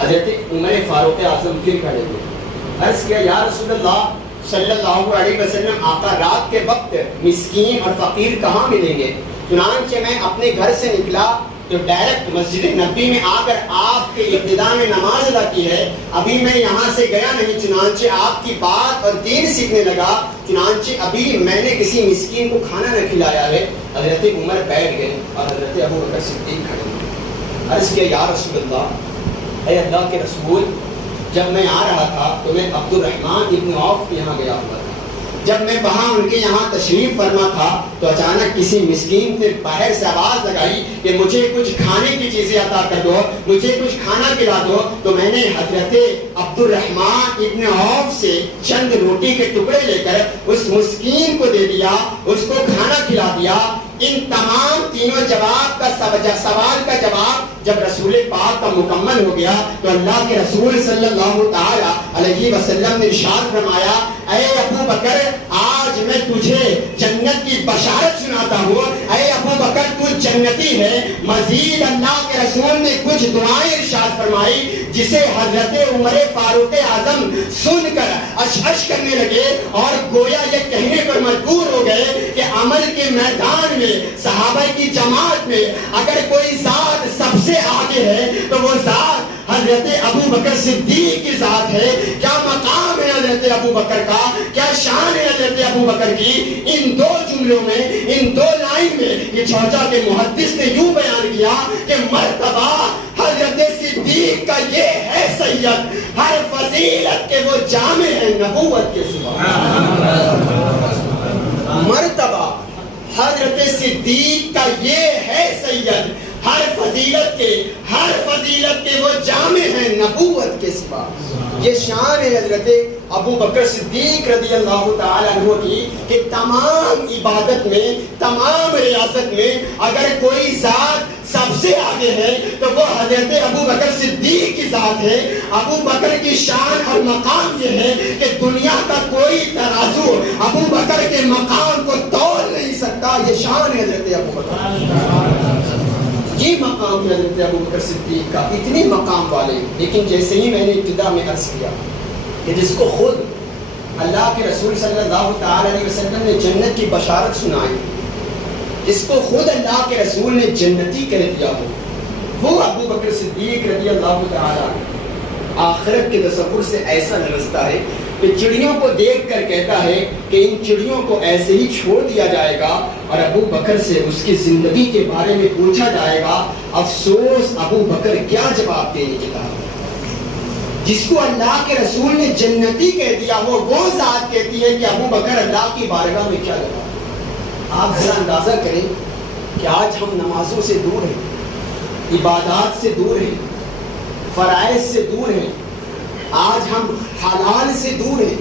حضرت عمر فاروق اعظم پھر کھڑے ہوئے، عرض کیا، یا رسول اللہ صلی اللہ علیہ وسلم، آقا، رات کے وقت مسکین اور فقیر کہاں ملیں گے؟ چنانچہ میں اپنے گھر سے نکلا جو ڈائریکٹ مسجد نبی میں آ کر آپ کے ابتدا میں نماز ادا کی ہے، ابھی میں یہاں سے گیا نہیں، چنانچہ آپ کی بات اور دین سیکھنے لگا، چنانچہ ابھی میں نے کسی مسکین کو کھانا نہ کھلایا ہے۔ حضرت عمر بیٹھ گئے اور حضرت ابو بکر صدیق کھڑے ہوئے۔ عرض کیا یا رسول اللہ، اے اللہ کے رسول، جب میں آ رہا تھا تو میں عبد الرحمن ابن عوف کے یہاں گیا ہوا تھا، جب میں وہاں ان کے یہاں تشریف فرما تھا تو اچانک کسی مسکین سے باہر سے آواز لگائی کہ مجھے کچھ کھانے کی چیزیں عطا کر دو، مجھے کچھ کھانا کھلا دو، تو میں نے حضرت عبد الرحمن ابن عوف سے چند روٹی کے ٹکڑے لے کر اس مسکین کو دے دیا، اس کو کھانا کھلا دیا۔ ان تمام تینوں جواب کا سوال کا جواب جب رسول پاک کا مکمل ہو گیا تو اللہ کے رسول صلی اللہ تعالی علیہ وسلم نے ارشاد فرمایا، اے ابو بکر، آج میں تجھے جنت کی بشارت سناتا ہوں، اے ابو بکر تو جنتی ہے۔ مزید اللہ کے رسول نے کچھ دعائیں ارشاد فرمائی جسے حضرت عمر فاروق اعظم سن کر اشعش کرنے لگے اور گویا یہ کہنے پر مجبور ہو گئے کہ عمل کے میدان میں صحابہ کی جماعت میں اگر کوئی ذات سب سے آگے ہے تو وہ ذات حضرت ابو بکر صدیق کی ذات ہے۔ کیا مقام ہے حضرت ابو بکر کا، کیا شان ہے حضرت ابو بکر کی۔ ان دو جملوں میں، ان دو لائن میں یہ چھوچا کے محدث نے یوں بیان کیا کہ مرتبہ حضرت صدیق کا یہ ہے سید، ہر فضیلت کے وہ جامع ہے نبوت کے سوا۔ مرتبہ حضرت صدیق کا یہ ہے سید، ہر فضیلت کے وہ جامع ہیں نبوت کے سوا۔ یہ شان ہے حضرت ابو بکر صدیق رضی اللہ تعالیٰ عنہ کی کہ تمام عبادت میں، تمام ریاست میں اگر کوئی ذات سب سے آگے ہے تو وہ حضرت ابو بکر صدیق کی ذات ہے۔ ابو بکر کی شان اور مقام یہ ہے کہ دنیا کا کوئی ترازو ابو بکر کے مقام کو تول نہیں سکتا۔ یہ شان ہے حضرت ابو بکر، یہ مقام ہے حضرت ابو بکر صدیق کا، اتنی مقام والے۔ لیکن جیسے ہی میں نے ابتدا میں عرض کیا کہ جس کو خود اللہ کے رسول صلی اللہ تعالی علیہ وسلم نے جنت کی بشارت سنائی، جس کو خود اللہ کے رسول نے جنتی کر دیا ہو، وہ ابو بکر صدیق رضی اللہ تعالی آخرت کے تصور سے ایسا لرزتا ہے کہ چڑیوں کو دیکھ کر کہتا ہے کہ ان چڑیوں کو ایسے ہی چھوڑ دیا جائے گا اور ابو بکر سے اس کی زندگی کے بارے میں پوچھا جائے گا، افسوس ابو بکر کیا جواب دینے کی طرح۔ جس کو اللہ کے رسول نے جنتی کہہ دیا ہو وہ ذات کہتی ہے کہ ابو بکر اللہ کی بارگاہ میں کیا لگا۔ آپ ذرا اندازہ کریں کہ آج ہم نمازوں سے دور ہیں، عبادات سے دور ہیں، فرائض سے دور ہیں، آج ہم حلال سے دور ہیں،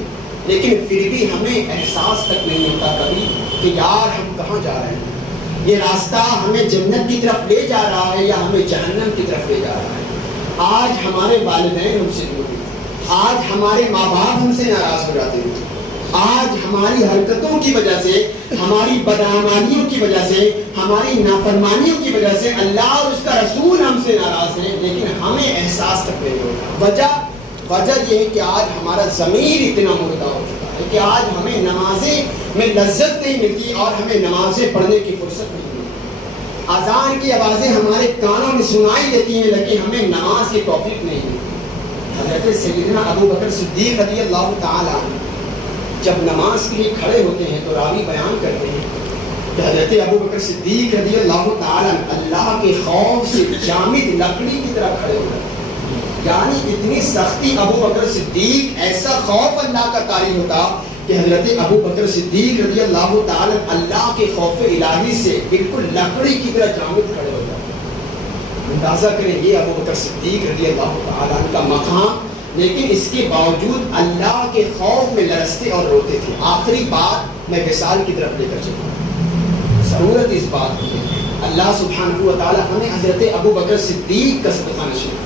لیکن پھر بھی ہمیں احساس تک نہیں ہوتا کبھی کہ یار ہم کہاں جا رہے ہیں، یہ راستہ ہمیں جنت کی طرف لے جا رہا ہے یا ہمیں جہنم کی طرف لے جا رہا ہے۔ آج ہمارے والدین ہم سے دور ہیں، آج ہمارے ماں باپ ہم سے ناراض ہو جاتے ہیں، آج ہماری حرکتوں کی وجہ سے، ہماری بدعمالیوں کی وجہ سے، ہماری نافرمانیوں کی وجہ سے اللہ اور اس کا رسول ہم سے ناراض ہیں، لیکن ہمیں احساس تک نہیں ہوتا۔ وجہ یہ ہے کہ آج ہمارا ضمیر اتنا مردہ ہو چکا ہے کہ آج ہمیں نمازیں میں لذت نہیں ملتی اور ہمیں نمازیں پڑھنے کی فرصت نہیں ملتی۔ اذان کی آوازیں ہمارے کانوں میں سنائی دیتی ہیں لیکن ہمیں نماز کی توفیق نہیں ملتی۔ حضرت سیدنا ابو بکر صدیق رضی اللہ تعالیٰ عنہ جب نماز کے لیے کھڑے ہوتے ہیں تو راوی بیان کرتے ہیں کہ حضرت ابو بکر صدیق رضی اللہ تعالیٰ اللہ کے خوف سے جامد لکڑی کی طرح کھڑے ہوتے ہیں، یعنی اتنی سختی ابو بکر صدیق، ایسا خوف اللہ کا طاری ہوتا کہ حضرت ابو بکر صدیق رضی اللہ تعالیٰ اللہ کے خوف الہی سے بالکل لکڑی کی طرح جامد کھڑے ہو جاتے۔ اندازہ کریں یہ ابو بکر صدیق رضی اللہ تعالیٰ کا مقام، لیکن اس کے باوجود اللہ کے خوف میں لرزتے اور روتے تھے۔ آخری بات میں وصال کی طرف لے کر چلوں، ضرورت اس بات کی ہے اللہ سبحانہ و تعالی ہمیں حضرت ابو بکر صدیق کا صدقہ نصیب۔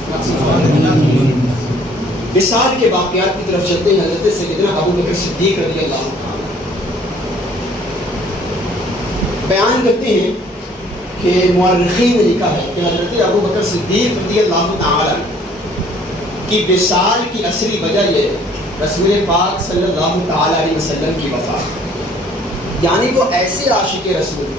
وصال کے واقعات کی طرف چلتے ہیں۔ حضرت سیدنا ابو بکر صدیق رضی اللہ عنہ بیان کرتے ہیں کہ مورخین نے لکھا ہے کہ حضرت ابو بکر صدیق رضی اللہ تعالی کی وصال کی اصلی وجہ یہ ہے رسول پاک صلی اللہ تعالی علیہ وسلم کی وفات، یعنی وہ ایسے عاشق رسول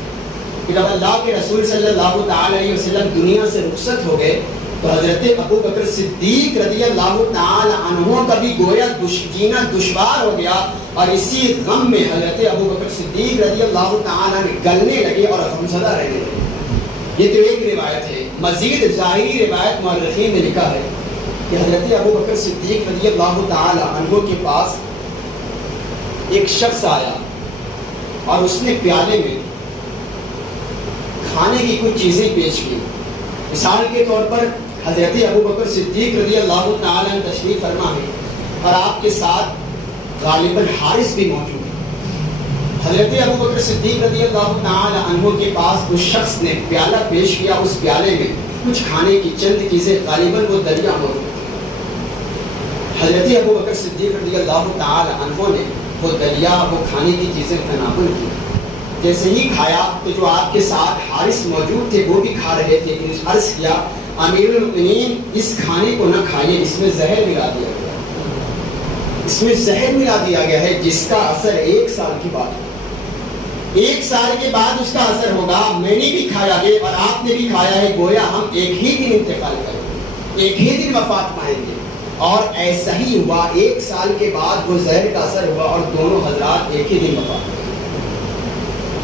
کہ کہ جب اللہ کے رسول صلی اللہ تعالی علیہ وسلم دنیا سے رخصت ہو گئے تو حضرت ابو بکر صدیق رضی اللہ تعالی عنہ کا بھی گویا جینا دشوار ہو گیا، اور اسی غم میں حضرت ابو بکر صدیق رضی اللہ تعالی عنہ گلنے لگے اور غمزدہ رہنے لگے۔ یہ تو ایک روایت ہے۔ مزید ظاہری روایت مورخین نے لکھا ہے کہ حضرت ابو بکر صدیق رضی اللہ تعالی عنہ کے پاس ایک شخص آیا اور اس نے پیالے میں کھانے کی کچھ چیزیں پیش کی۔ مثال کے طور پر حضرت ابو بکر صدیق رضی اللہ تعالی عنہ تشریف فرما ہے اور آپ کے ساتھ غالباً حارث بھی موجود ہے۔ حضرت ابو بکر صدیق رضی اللہ تعالی عنہ کے پاس اس شخص نے پیالہ پیش کیا، اس پیالے میں کچھ کھانے کی چند چیزیں، غالباً وہ دریا موجود تھی۔ حضرت ابو بکر صدیق رضی اللہ تعالی عنہ نے وہ دریا، وہ کھانے کی چیزیں تناول کی۔ جیسے ہی کھایا تو جو آپ کے ساتھ حارث موجود تھے وہ بھی کھا رہے تھے، عرض کیا امیر المؤمنین اس کھانے کو نہ کھائیے، اس میں زہر ملا دیا گیا، اس میں زہر ملا دیا گیا ہے جس کا اثر 1 سال کی بات ہے، 1 سال کے بعد اس کا اثر ہوگا۔ میں نے بھی کھایا ہے اور آپ نے بھی کھایا ہے، گویا ہم ایک ہی دن انتقال کریں گے، ایک ہی دن وفات پائیں گے۔ اور ایسا ہی ہوا، 1 سال کے بعد وہ زہر کا اثر ہوا اور دونوں حضرات ایک ہی دن وفات پائے۔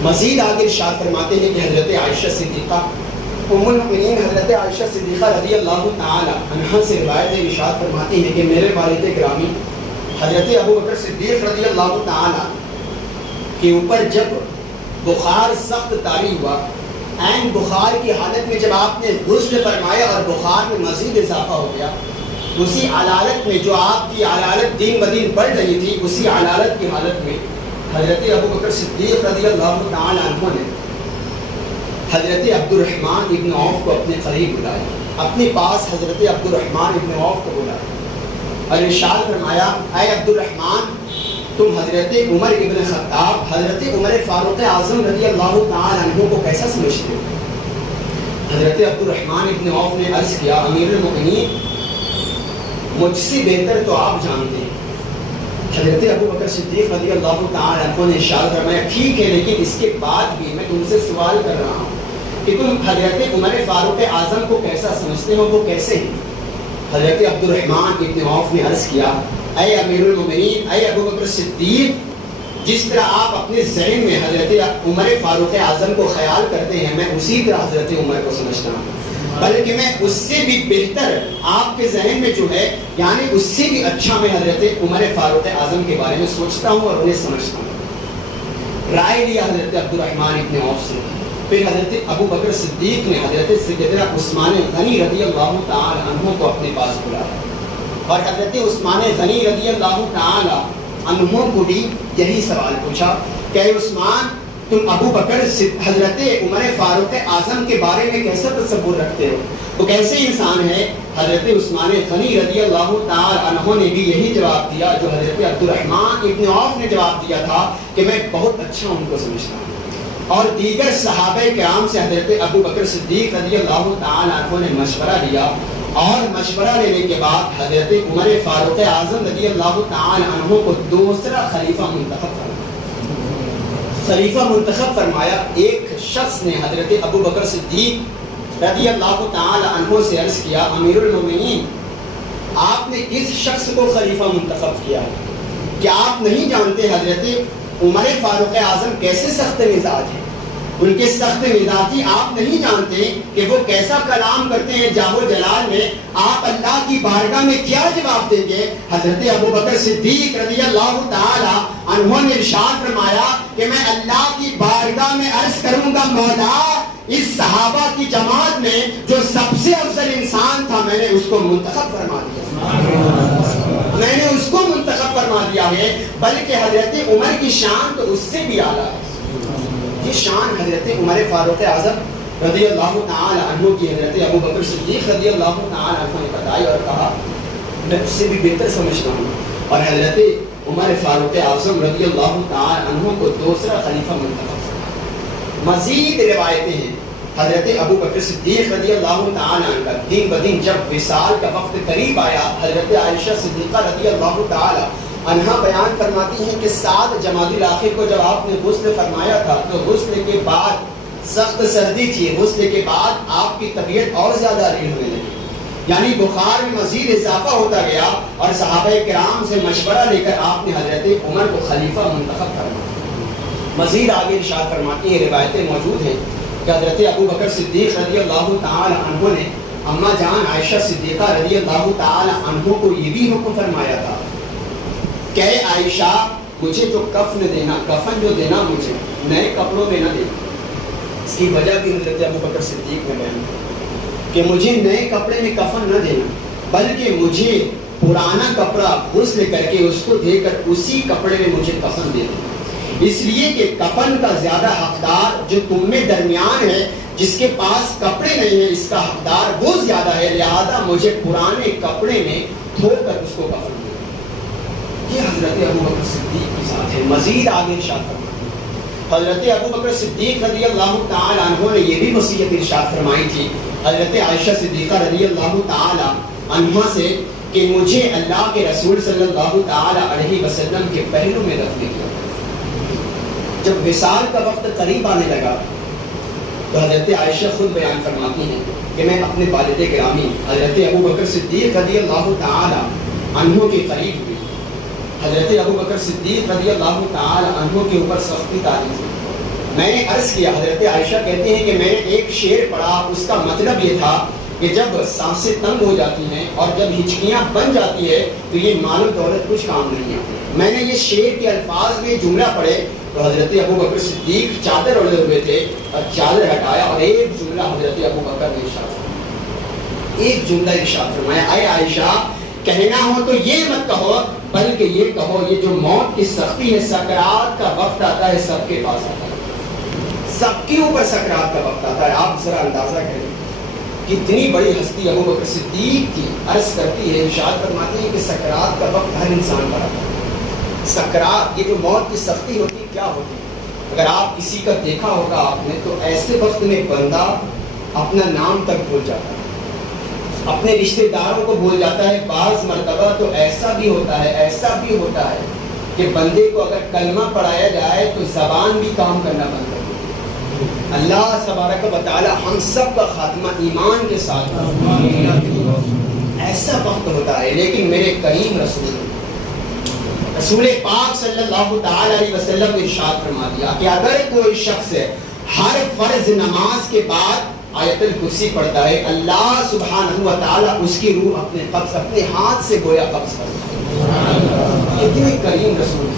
مزید آگے ارشاد فرماتے ہیں کہ حضرت عائشہ صدیقہ ام المؤمنین حضرت عائشہ صدیقہ رضی اللہ تعالی عنہا سے روایت ارشاد فرماتی ہیں کہ میرے والد گرامی حضرت ابو بکر صدیق رضی اللہ تعالی کے اوپر جب بخار سخت طاری ہوا، عین بخار کی حالت میں جب آپ نے غسل فرمایا اور بخار میں مزید اضافہ ہو گیا، اسی علالت میں جو آپ کی علالت دن بدن بڑھ رہی تھی، اسی علالت کی حالت میں حضرت ابو بکر صدیق رضی اللہ تعالی عنہ نے حضرت عبد الرحمن ابن عوف کو اپنے قریب بلایا، اپنے پاس حضرت عبد الرحمن ابن عوف کو بلایا اور ارشاد فرمایا اے عبد الرحمن، تم حضرت عمر ابن خطاب، حضرت عمر فاروق اعظم رضی اللہ تعالی عنہ کو کیسا سمجھتے ہو؟ حضرت عبد الرحمن ابن عوف نے عرض کیا امیر المؤمنین مجھ سے بہتر تو آپ جانتے ہیں۔ حضرت ابو بکر صدیق رضی اللہ تعالی عنہ نے ارشاد فرمایا ٹھیک ہے، لیکن اس کے بعد بھی میں تم سے سوال کر رہا ہوں کہ تم حضرت عمر فاروق اعظم کو کیسا سمجھتے ہو، وہ کیسے ہیں؟ حضرت عبد الرحمن ابن عوف نے عرض کیا اے امیر المؤمنین، اے ابو بکر صدیق، جس طرح آپ اپنے ذہن میں حضرت عمر فاروق اعظم کو خیال کرتے ہیں، میں اسی طرح حضرت عمر کو سمجھتا ہوں، بلکہ میں اس سے بھی بہتر آپ کے ذہن میں جو ہے، یعنی اس سے بھی اچھا میں حضرت عمر فاروق اعظم کے بارے میں سوچتا ہوں اور انہیں سمجھتا ہوں۔ رائے لیا حضرت عبد الرحمن ابن عوف سے۔ پھر حضرت ابو بکر صدیق نے حضرت سیدنا عثمان غنی رضی اللہ تعالی عنہ کو اپنے پاس بلایا اور حضرت عثمان غنی رضی اللہ تعالی عنہ کو بھی یہی سوال پوچھا کہ اے عثمان، تم ابو بکر حضرت عمر فاروق اعظم کے بارے میں کیسا تصور رکھتے ہو، وہ کیسے انسان ہے؟ حضرت عثمان غنی رضی اللہ تعالی عنہ نے بھی یہی جواب دیا جو حضرت عبد الرحمن ابن عوف نے جواب دیا تھا کہ میں بہت اچھا ان کو سمجھتا ہوں۔ اور دیگر صحابہ کرام سے حضرت ابو بکر صدیق رضی اللہ تعالی عنہ نے مشورہ لیا اور مشورہ لینے کے بعد حضرت عمر فاروق اعظم رضی اللہ تعالی عنہ کو دوسرا خلیفہ منتخب فرمایا۔ ایک شخص نے حضرت ابو بکر صدیق رضی اللہ تعالی عنہ سے عرض کیا امیر المؤمنین، آپ نے کس شخص کو خلیفہ منتخب کیا؟ کیا آپ نہیں جانتے حضرت عمر فاروق اعظم کیسے سخت مزاج ہیں؟ ان کے سخت مزاجی آپ نہیں جانتے کہ وہ کیسا کلام کرتے ہیں جاہ و جلال میں، آپ اللہ کی بارگاہ میں کیا جواب دیں گے؟ حضرت ابو بکر صدیق رضی اللہ تعالی عنہ نے ارشاد فرمایا کہ میں اللہ کی بارگاہ میں عرض کروں گا مولا، اس صحابہ کی جماعت میں جو سب سے افضل انسان تھا میں نے اس کو منتخب فرما دیا ہے، بلکہ حضرت عمر کی شان تو اس سے بھی اعلیٰ ہے۔ یہ شان حضرت عمر فاروق اعظم رضی اللہ تعالی عنہ کی حضرت ابو بکر صدیق رضی اللہ تعالی عنہ نے بتائی اور کہا میں اس سے بھی بہتر سمجھتا ہوں، اور حضرت عمر فاروق اعظم رضی اللہ تعالی عنہ کو دوسرا خلیفہ منتخب فرمایا۔ مزید روایتیں ہیں حضرت ابو بکر صدیق رضی اللہ تعالی عنہ کا دن بدن جب وصال کا وقت قریب آیا، حضرت عائشہ صدیقہ رضی اللہ تعالی عنہا بیان فرماتی ہیں کہ 7 جمادی الاخر کو جب آپ نے غسل فرمایا تھا تو غسل کے بعد سخت سردی تھی، غسل کے بعد آپ کی طبیعت اور زیادہ ریڑھ ہونے لگی، یعنی بخار میں مزید اضافہ ہوتا گیا، اور صحابہ کرام سے مشورہ لے کر آپ نے حضرت عمر کو خلیفہ منتخب فرمایا۔ مزید آگے ارشاد فرماتی ہیں، روایتیں موجود ہیں کہ حضرت ابو بکر صدیق رضی اللہ تعالی عنہ نے اماں جان عائشہ صدیقہ رضی اللہ تعالی عنہ کو یہ بھی حکم فرمایا تھا کہ اے عائشہ مجھے جو کفن دینا مجھے نئے کپڑوں میں نہ دینا۔ اس کی وجہ بھی حضرت ابو بکر صدیق نے بیان کی کہ مجھے نئے کپڑے میں کفن نہ دینا، بلکہ مجھے پرانا کپڑا غسل کر کے اس کو دے کر اسی کپڑے میں مجھے کفن دے دینا، اس لیے کہ کفن کا زیادہ حقدار جو تم میں درمیان ہے، جس کے پاس کپڑے نہیں ہیں، اس کا حقدار وہ زیادہ ہے، لہذا مجھے پرانے کپڑے میں دھو کر اس کو کفن دے دینا۔ یہ حضرت ابو بکر صدیق کی ذات ہے۔ مزید آگے ارشاد فرمایا، حضرت ابو بکر صدیق رضی اللہ تعالی عنہ نے یہ بھی وصیت ارشاد فرمائی تھی حضرت عائشہ صدیقہ رضی اللہ تعالی عنہ سے کہ مجھے اللہ کے رسول صلی اللہ تعالی علیہ وسلم کے پہلو میں دفن کیا۔ جب وصال کا وقت قریب آنے لگا تو حضرت عائشہ خود بیان فرماتی ہیں کہ میں اپنے والد گرامی حضرت ابو بکر صدیق رضی اللہ تعالی عنہ کے قریب ہوئی۔ حضرت ابو بکر صدیق رضی اللہ تعالی عنہ کے اوپر سختی طاری تھی۔ میں نے عرض کیا، حضرت عائشہ کہتے ہیں کہ میں نے ایک شعر پڑھا، اس کا مطلب یہ تھا کہ جب سانسیں تنگ ہو جاتی ہیں اور جب ہچکیاں بن جاتی ہے تو یہ مال و دولت کچھ کام نہیں آتی۔ میں نے یہ شعر کے الفاظ میں جملہ پڑھے تو حضرت ابو بکر صدیق چادر اوڑھے ہوئے تھے اور چادر ہٹایا اور ایک جملہ حضرت ابو بکر نے ارشاد فرمایا، ایک جملہ ارشاد فرمایا، اے عائشہ کہنا ہو تو یہ مت کہو بلکہ یہ کہو یہ جو موت کی سختی ہے، سکرات کا وقت آتا ہے، سب کے پاس آتا ہے، سب کے اوپر سکرات کا وقت آتا ہے۔ آپ ذرا اندازہ کریں کتنی بڑی ہستی ابو بکر صدیق کی، عرض کرتی ہے، ارشاد فرماتی ہے کہ سکرات کا وقت ہر انسان پر آتا ہے۔ سکرات، یہ جو موت کی سختی ہوتی کیا ہوتی ہے؟ اگر آپ کسی کا دیکھا ہوگا آپ نے تو ایسے وقت میں بندہ اپنا نام تک بھول جاتا ہے، اپنے رشتہ داروں کو بھول جاتا ہے۔ بعض مرتبہ تو ایسا بھی ہوتا ہے کہ بندے کو اگر کلمہ پڑھایا جائے تو زبان بھی کام کرنا بند کر دیتی ہے۔ اللہ تبارک و تعالی ہم سب کا خاتمہ ایمان کے ساتھ ایسا وقت ہوتا ہے، لیکن میرے کریم رسول پاک صلی اللہ تعالی علیہ وسلم نے ارشاد فرما دیا کہ اگر کوئی شخص ہر فرض نماز کے بعد آیت الکرسی پڑھتا ہے، اللہ سبحانہ و تعالی اس کی روح اپنے ہاتھ سے گویا قبض کرتا ہے۔ اتنے کریم رسول،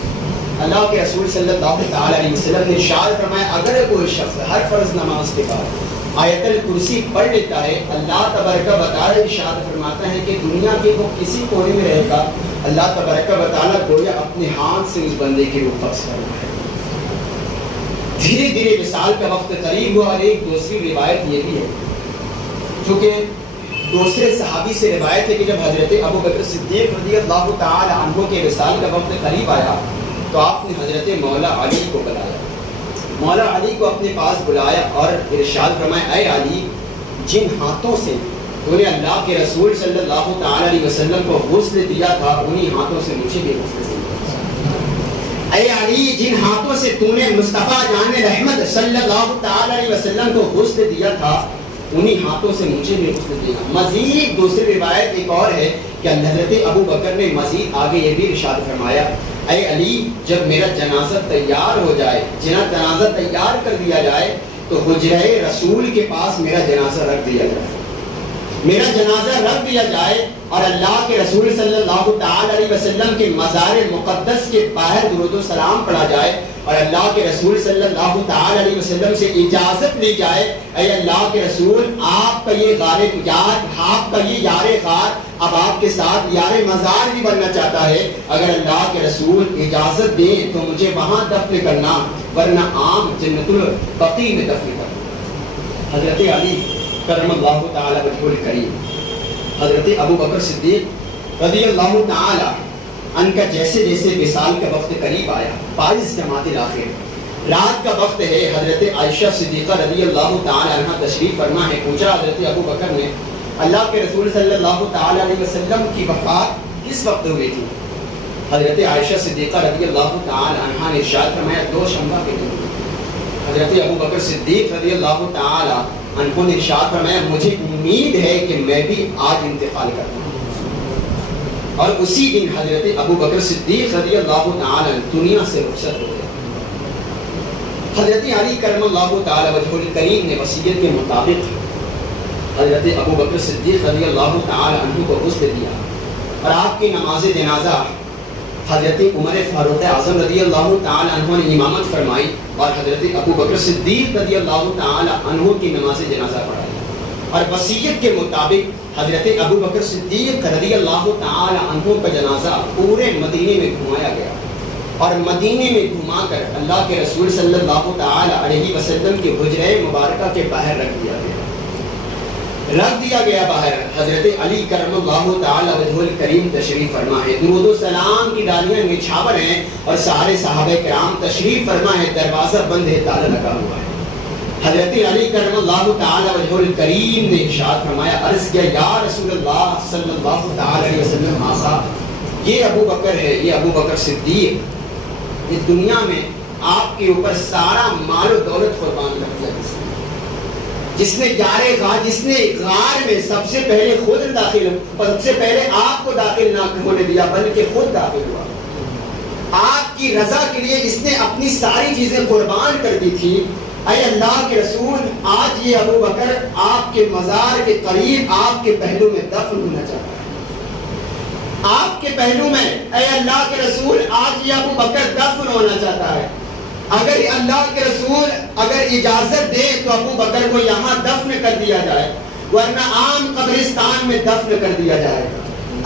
اللہ کے رسول صلی اللہ تعالی علیہ وسلم نے ارشاد فرمایا اگر کوئی شخص ہر فرض نماز کے بعد آیت الکرسی پڑھ لیتا ہے، اللہ تبارک و تعالی ارشاد فرماتا ہے کہ دنیا کے وہ کسی کونے میں رہے گا، اللہ تبارک و تعالی گویا اپنے ہاتھ سے اس بندے کی روح قبض کرتا ہے۔ دھیرے دھیرے وصال کا وقت قریب ہوا۔ اور ایک دوسری روایت یہ بھی ہے، چونکہ دوسرے صحابی سے روایت ہے کہ جب حضرت ابو بکر صدیق رضی اللہ تعالی عنہ کے وصال کا وقت قریب آیا تو آپ نے حضرت مولا علی کو بلایا، مولا علی کو اپنے پاس بلایا اور ارشاد فرمایا، اے علی جن ہاتھوں سے تو نے اللہ کے رسول صلی اللہ تعالی علیہ وسلم کو غسل دیا تھا انہی ہاتھوں سے مجھے بھی غسل دیا۔ اے علی جن ہاتھوں سے تو نے مصطفیٰ جان رحمت صلی اللہ تعالی علیہ وسلم کو غسل دیا تھا انہی ہاتھوں سے مجھے بھی غسل دیا۔ مزید دوسری روایت ایک اور ہے کہ حضرت ابو بکر نے مزید آگے یہ بھی ارشاد فرمایا، اے علی جب میرا جنازہ تیار ہو جائے، جنازہ تیار کر دیا جائے تو حجرہ رسول کے پاس میرا جنازہ رکھ دیا جائے، میرا جنازہ رکھ دیا جائے اور اللہ کے رسول صلی اللہ تعالی علیہ وسلم کے مزار مقدس کے باہر درود و سلام پڑھا جائے اور اللہ کے رسول صلی اللہ تعالی علیہ وسلم سے اجازت لی جائے، اے اللہ کے رسول آپ کا یہ غالب یار، آپ کا یہ یار غار اب آپ کے ساتھ یار مزار بھی بننا چاہتا ہے، اگر اللہ کے رسول اجازت دیں تو مجھے وہاں دفن کرنا، ورنہ عام جنت البقیع میں دفن کرنا۔ حضرت علی کرم اللہ تعالی وجہہ الکریم، حضرت ابو بکر صدیق رضی اللہ تعالی ان کا جیسے جیسے وصال کا وقت قریب آیا، 22 جماعت الآخر رات کا وقت ہے، حضرت عائشہ صدیقہ رضی اللہ تعالی عنہ تشریف فرما ہے۔ پوچھا حضرت ابو بکر نے اللہ کے رسول صلی اللہ تعالی علیہ وسلم کی وفات کس وقت ہوئی تھی؟ حضرت عائشہ صدیقہ رضی اللہ تعالی عنہ نے ارشاد فرمایا 2 شنبہ کے دن۔ حضرت ابو بکر صدیق رضی اللہ تعالی عنہ نے ارشاد فرمایا مجھے امید ہے کہ میں بھی آج انتقال کرتا ہوں، اور اسی دن حضرت ابو بکر صدیق رضی اللہ تعالی عنہ دنیا سے رخصت ہو گئے۔ حضرت علی کرم اللہ تعالی وجہ الکریم نے وصیت کے مطابق حضرت ابو بکر صدیق رضی اللہ تعالی عنہ کو غسل دیا، اور آپ کی نماز جنازہ حضرت عمر فاروق اعظم رضی اللہ تعالی عنہ نے امامت فرمائی، اور حضرت ابو بکر صدیق رضی اللہ تعالی عنہ کی نماز جنازہ پڑھائی، اور وصیت کے مطابق حضرت ابو بکر صدیق رضی اللہ تعالی عنہ کا جنازہ پورے مدینے میں گھمایا گیا، اور مدینے میں گھما کر اللہ کے رسول صلی اللہ تعالی علیہ وسلم کے حجرہ مبارکہ کے باہر رکھ دیا گیا باہر۔ حضرت علی کرم اللہ تعالی وجہ الکریم تشریف فرما ہے، درود و سلام کی ڈالیاں نچھاور ہیں، اور سارے صحابہ کرام تشریف فرما ہے، دروازہ بند ہے، تالا لگا ہوا ہے۔ حضرت علی کرم اللہ تعالی وجہ الکریم نے ارشاد فرمایا، عرض کیا یا رسول اللہ صلی اللہ تعالی علیہ وسلم، آقا یہ ابو بکر ہے، یہ ابو بکر صدیق، اس دنیا میں آپ کے اوپر سارا مال و دولت قربان کر دیا، جس نے جس نے غار میں سب سے پہلے خود داخل، سب سے پہلے آپ کو داخل نہ ہونے دیا بلکہ خود داخل ہوا، آپ کی رضا کے لیے جس نے اپنی ساری چیزیں قربان کر دی تھی۔ اے اللہ کے رسول، آج یہ ابو بکر آپ کے مزار کے قریب آپ کے پہلو میں دفن ہونا چاہتا ہے، آپ کے پہلو میں، اے اللہ کے رسول آج یہ ابو بکر دفن ہونا چاہتا ہے۔ اگر اللہ کے رسول اگر اجازت دے تو ابو بکر کو یہاں دفن کر دیا جائے، ورنہ عام قبرستان میں دفن کر دیا جائے گا۔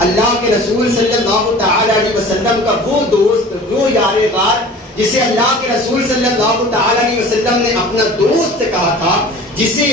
اللہ کے رسول صلی اللہ تعالی علیہ وسلم کا وہ دوست، وہ یار غار جسے اللہ کے رسول صلی اللہ تعالی علیہ وسلم نے اپنا دوست کہا تھا، جسے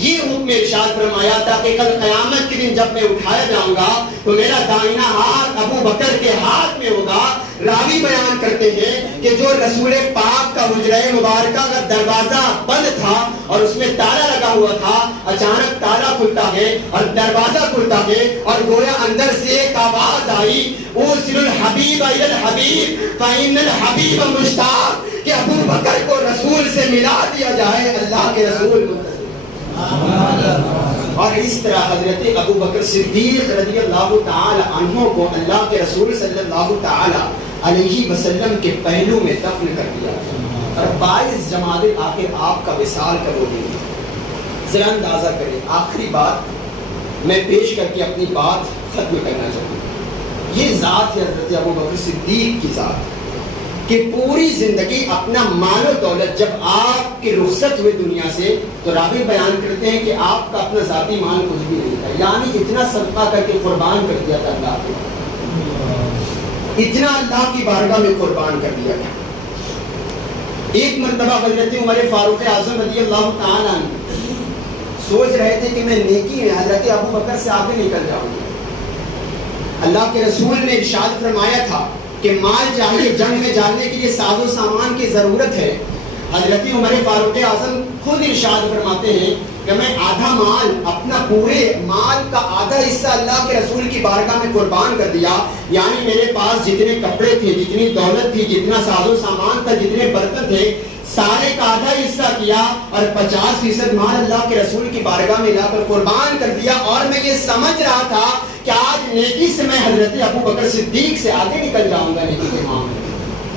یہ حکم ارشاد فرمایا تھا کہ کل قیامت کے دن جب میں اٹھایا جاؤں گا تو میرا دائنا ہاتھ ابو بکر کے ہاتھ میں ہوگا۔ راوی بیان کرتے ہیں کہ جو رسول پاک کا حجرہ مبارکہ کا دروازہ بند تھا اور اس میں تالا لگا ہوا تھا، اچانک تالا کھلتا ہے اور دروازہ کھلتا ہے، اور گویا اندر سے ایک آواز آئی، اوصل الحبیب الی الحبیب فإن الحبیب مشتاق، کہ ابو بکر کو رسول سے ملا دیا جائے، اللہ کے رسول کو۔ اور اس طرح حضرت ابو بکر صدیق رضی اللہ تعالی عنہ کو اللہ کے رسول صلی اللہ تعالی علیہ وسلم کے پہلو میں دفن کر دیا، اور 22 جمادی الآخر آپ کا وصال کا وہ دن۔ ذرا اندازہ کریں، آخری بات میں پیش کر کے اپنی بات ختم کرنا چاہوں گا۔ یہ ذات ہے حضرت ابو بکر صدیق کی ذات، کہ پوری زندگی اپنا مال و دولت، جب آپ کی رخصت ہوئے دنیا سے تو راوی بیان کرتے ہیں کہ آپ کا اپنا ذاتی مال کچھ بھی نہیں تھا، یعنی اتنا صدقہ کر کے قربان کر دیا تھا اللہ کو، اتنا اللہ کی بارگاہ میں قربان کر دیا تھا۔ ایک مرتبہ حضرت عمر فاروق اعظم رضی اللہ تعالیٰ عنہ سوچ رہے تھے کہ میں نیکی میں حضرت ابو بکر سے آگے نکل جاؤں گا۔ اللہ کے رسول نے ارشاد فرمایا تھا کہ مال چاہیے، جنگ میں جانے کے لیے ساز و سامان کی ضرورت ہے۔ حضرت عمر فاروق اعظم خود ارشاد فرماتے ہیں کہ میں آدھا مال، اپنا پورے مال کا آدھا حصہ اللہ کے رسول کی بارگاہ میں قربان کر دیا، یعنی میرے پاس جتنے کپڑے تھے، جتنی دولت تھی، جتنا ساز و سامان تھا، جتنے برتن تھے، سارے کا آدھا حصہ کیا، اور 50% مال اللہ کے رسول کی بارگاہ میں لا کر قربان کر دیا۔ اور میں یہ سمجھ رہا تھا کہ آج نیکی سے میں حضرت ابو بکر صدیق سے آگے نکل جاؤں گا نیکی کے معاملے میں،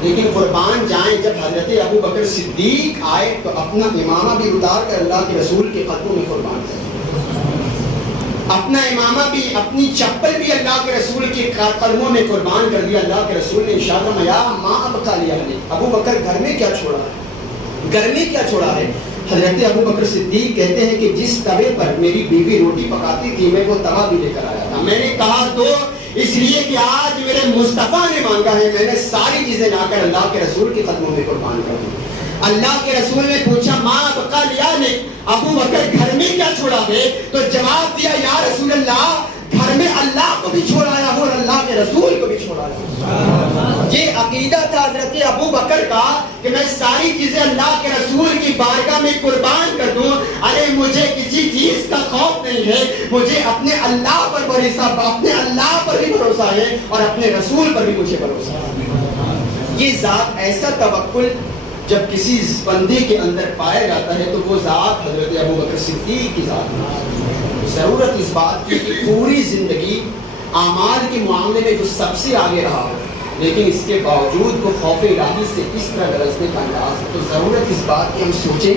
لیکن قربان جائیں جب حضرت ابو بکر صدیق آئے تو اپنا امامہ بھی اتار کر اللہ کے رسول کے قدموں میں قربان کر دیا، اپنا امامہ بھی، اپنی چپل بھی اللہ کے رسول کے قدموں میں قربان کر دیا۔ اللہ کے رسول نے ارشاد فرمایا، ماں ابقا لیا ہے، ابو بکر گھر میں کیا چھوڑا ہے، گھر میں کیا چھوڑا ہے؟ حضرت ابو بکر صدیق کہتے ہیں کہ جس توے پر میری بیوی روٹی پکاتی تھی میں وہ توا بھی لے کر آیا تھا، میں نے کہا تو اس لیے کہ آج میرے مصطفیٰ نے مانگا ہے، میں نے ساری چیزیں لا کر اللہ کے رسول کے قدموں میں قربان کر دی۔ اللہ کے رسول نے پوچھا، ماں بقا لیا نے ابو بکر گھر میں کیا چھوڑا ہے؟ تو جواب دیا، یا رسول اللہ گھر میں اللہ کو بھی چھوڑایا اور اللہ کے رسول کو بھی چھوڑایا۔ یہ عقیدہ تھا حضرت ابو بکر کا کہ میں ساری چیزیں اللہ کے رسول کی بارگاہ میں قربان کر دوں، ارے مجھے کسی چیز کا خوف نہیں ہے، مجھے اپنے اللہ پر بھروسہ، اپنے اللہ پر بھی بھروسہ ہے اور اپنے رسول پر بھی مجھے بھروسہ ہے۔ یہ ذات ایسا توکل جب کسی بندے کے اندر پایا جاتا ہے تو وہ ذات حضرت ابوبکر صدیق کی ذات ہے. ضرورت اس بات کی کہ پوری زندگی اعمال کے معاملے میں جو سب سے آگے رہا ہو لیکن اس کے باوجود وہ خوف الہی سے اس طرح گرجنے کا انداز ہے. تو ضرورت اس بات کی ہم سوچیں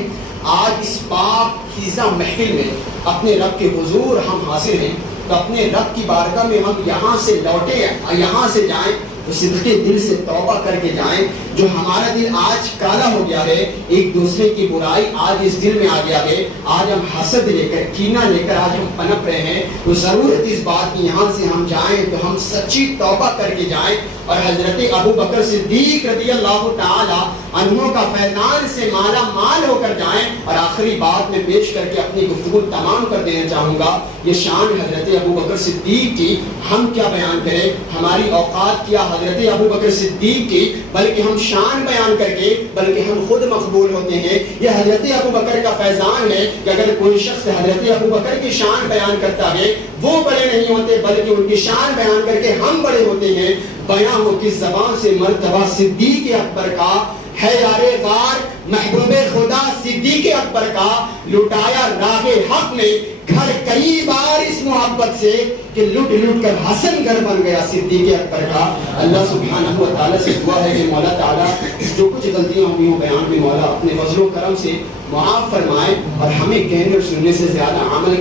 آج اس پاک خیزہ محفل میں اپنے رب کے حضور ہم حاضر ہیں تو اپنے رب کی بارگاہ میں ہم یہاں سے لوٹیں, یہاں سے جائیں تو صدقے دل سے توبہ کر کے جائیں. جو ہمارا دل آج کالا ہو گیا ہے, ایک دوسرے کی برائی آج اس دل میں آ گیا ہے, آج ہم حسد لے کر کینہ لے کر آج ہم پنپ رہے ہیں, تو ضرورت اس بات کی یہاں سے ہم جائیں تو ہم سچی توبہ کر کے جائیں اور حضرت ابوبکر صدیق رضی اللہ تعالی عنہ کا فیضان سے مالا مال ہو کر جائیں. اور آخری بات میں پیش کر کے اپنی گفتگو تمام کر دینا چاہوں گا. یہ شان حضرت ابوبکر صدیق کی, ہم کیا بیان کریں, ہماری اوقات کیا حضرت ابوبکر صدیق کی, بلکہ ہم شان بیان کر کے بلکہ ہم خود مقبول ہوتے ہیں. یہ حضرت ابوبکر کا فیضان ہے کہ اگر کوئی شخص حضرت ابوبکر کی شان بیان کرتا ہے وہ بڑے نہیں ہوتے بلکہ ان کی شان بیان کر کے ہم بڑے ہوتے ہیں. بیان ہو کس زبان سے مرتبہ صدیق اکبر کا ہے یار غار, محبوب خدا صدیق اکبر کا لٹایا راہ حق میں گھر کئی بار اس محبت سے کہ لٹ لٹ کر حسن گھر بن گیا صدیق اکبر کا. اللہ سبحانہ و تعالیٰ سے دعا ہے کہ مولا تعالیٰ جو کچھ غلطیاں ہوئی ہوں بیان میں مولا اپنے فضل و کرم سے معاف فرمائے اور ہمیں کہنے اور سننے سے زیادہ عمل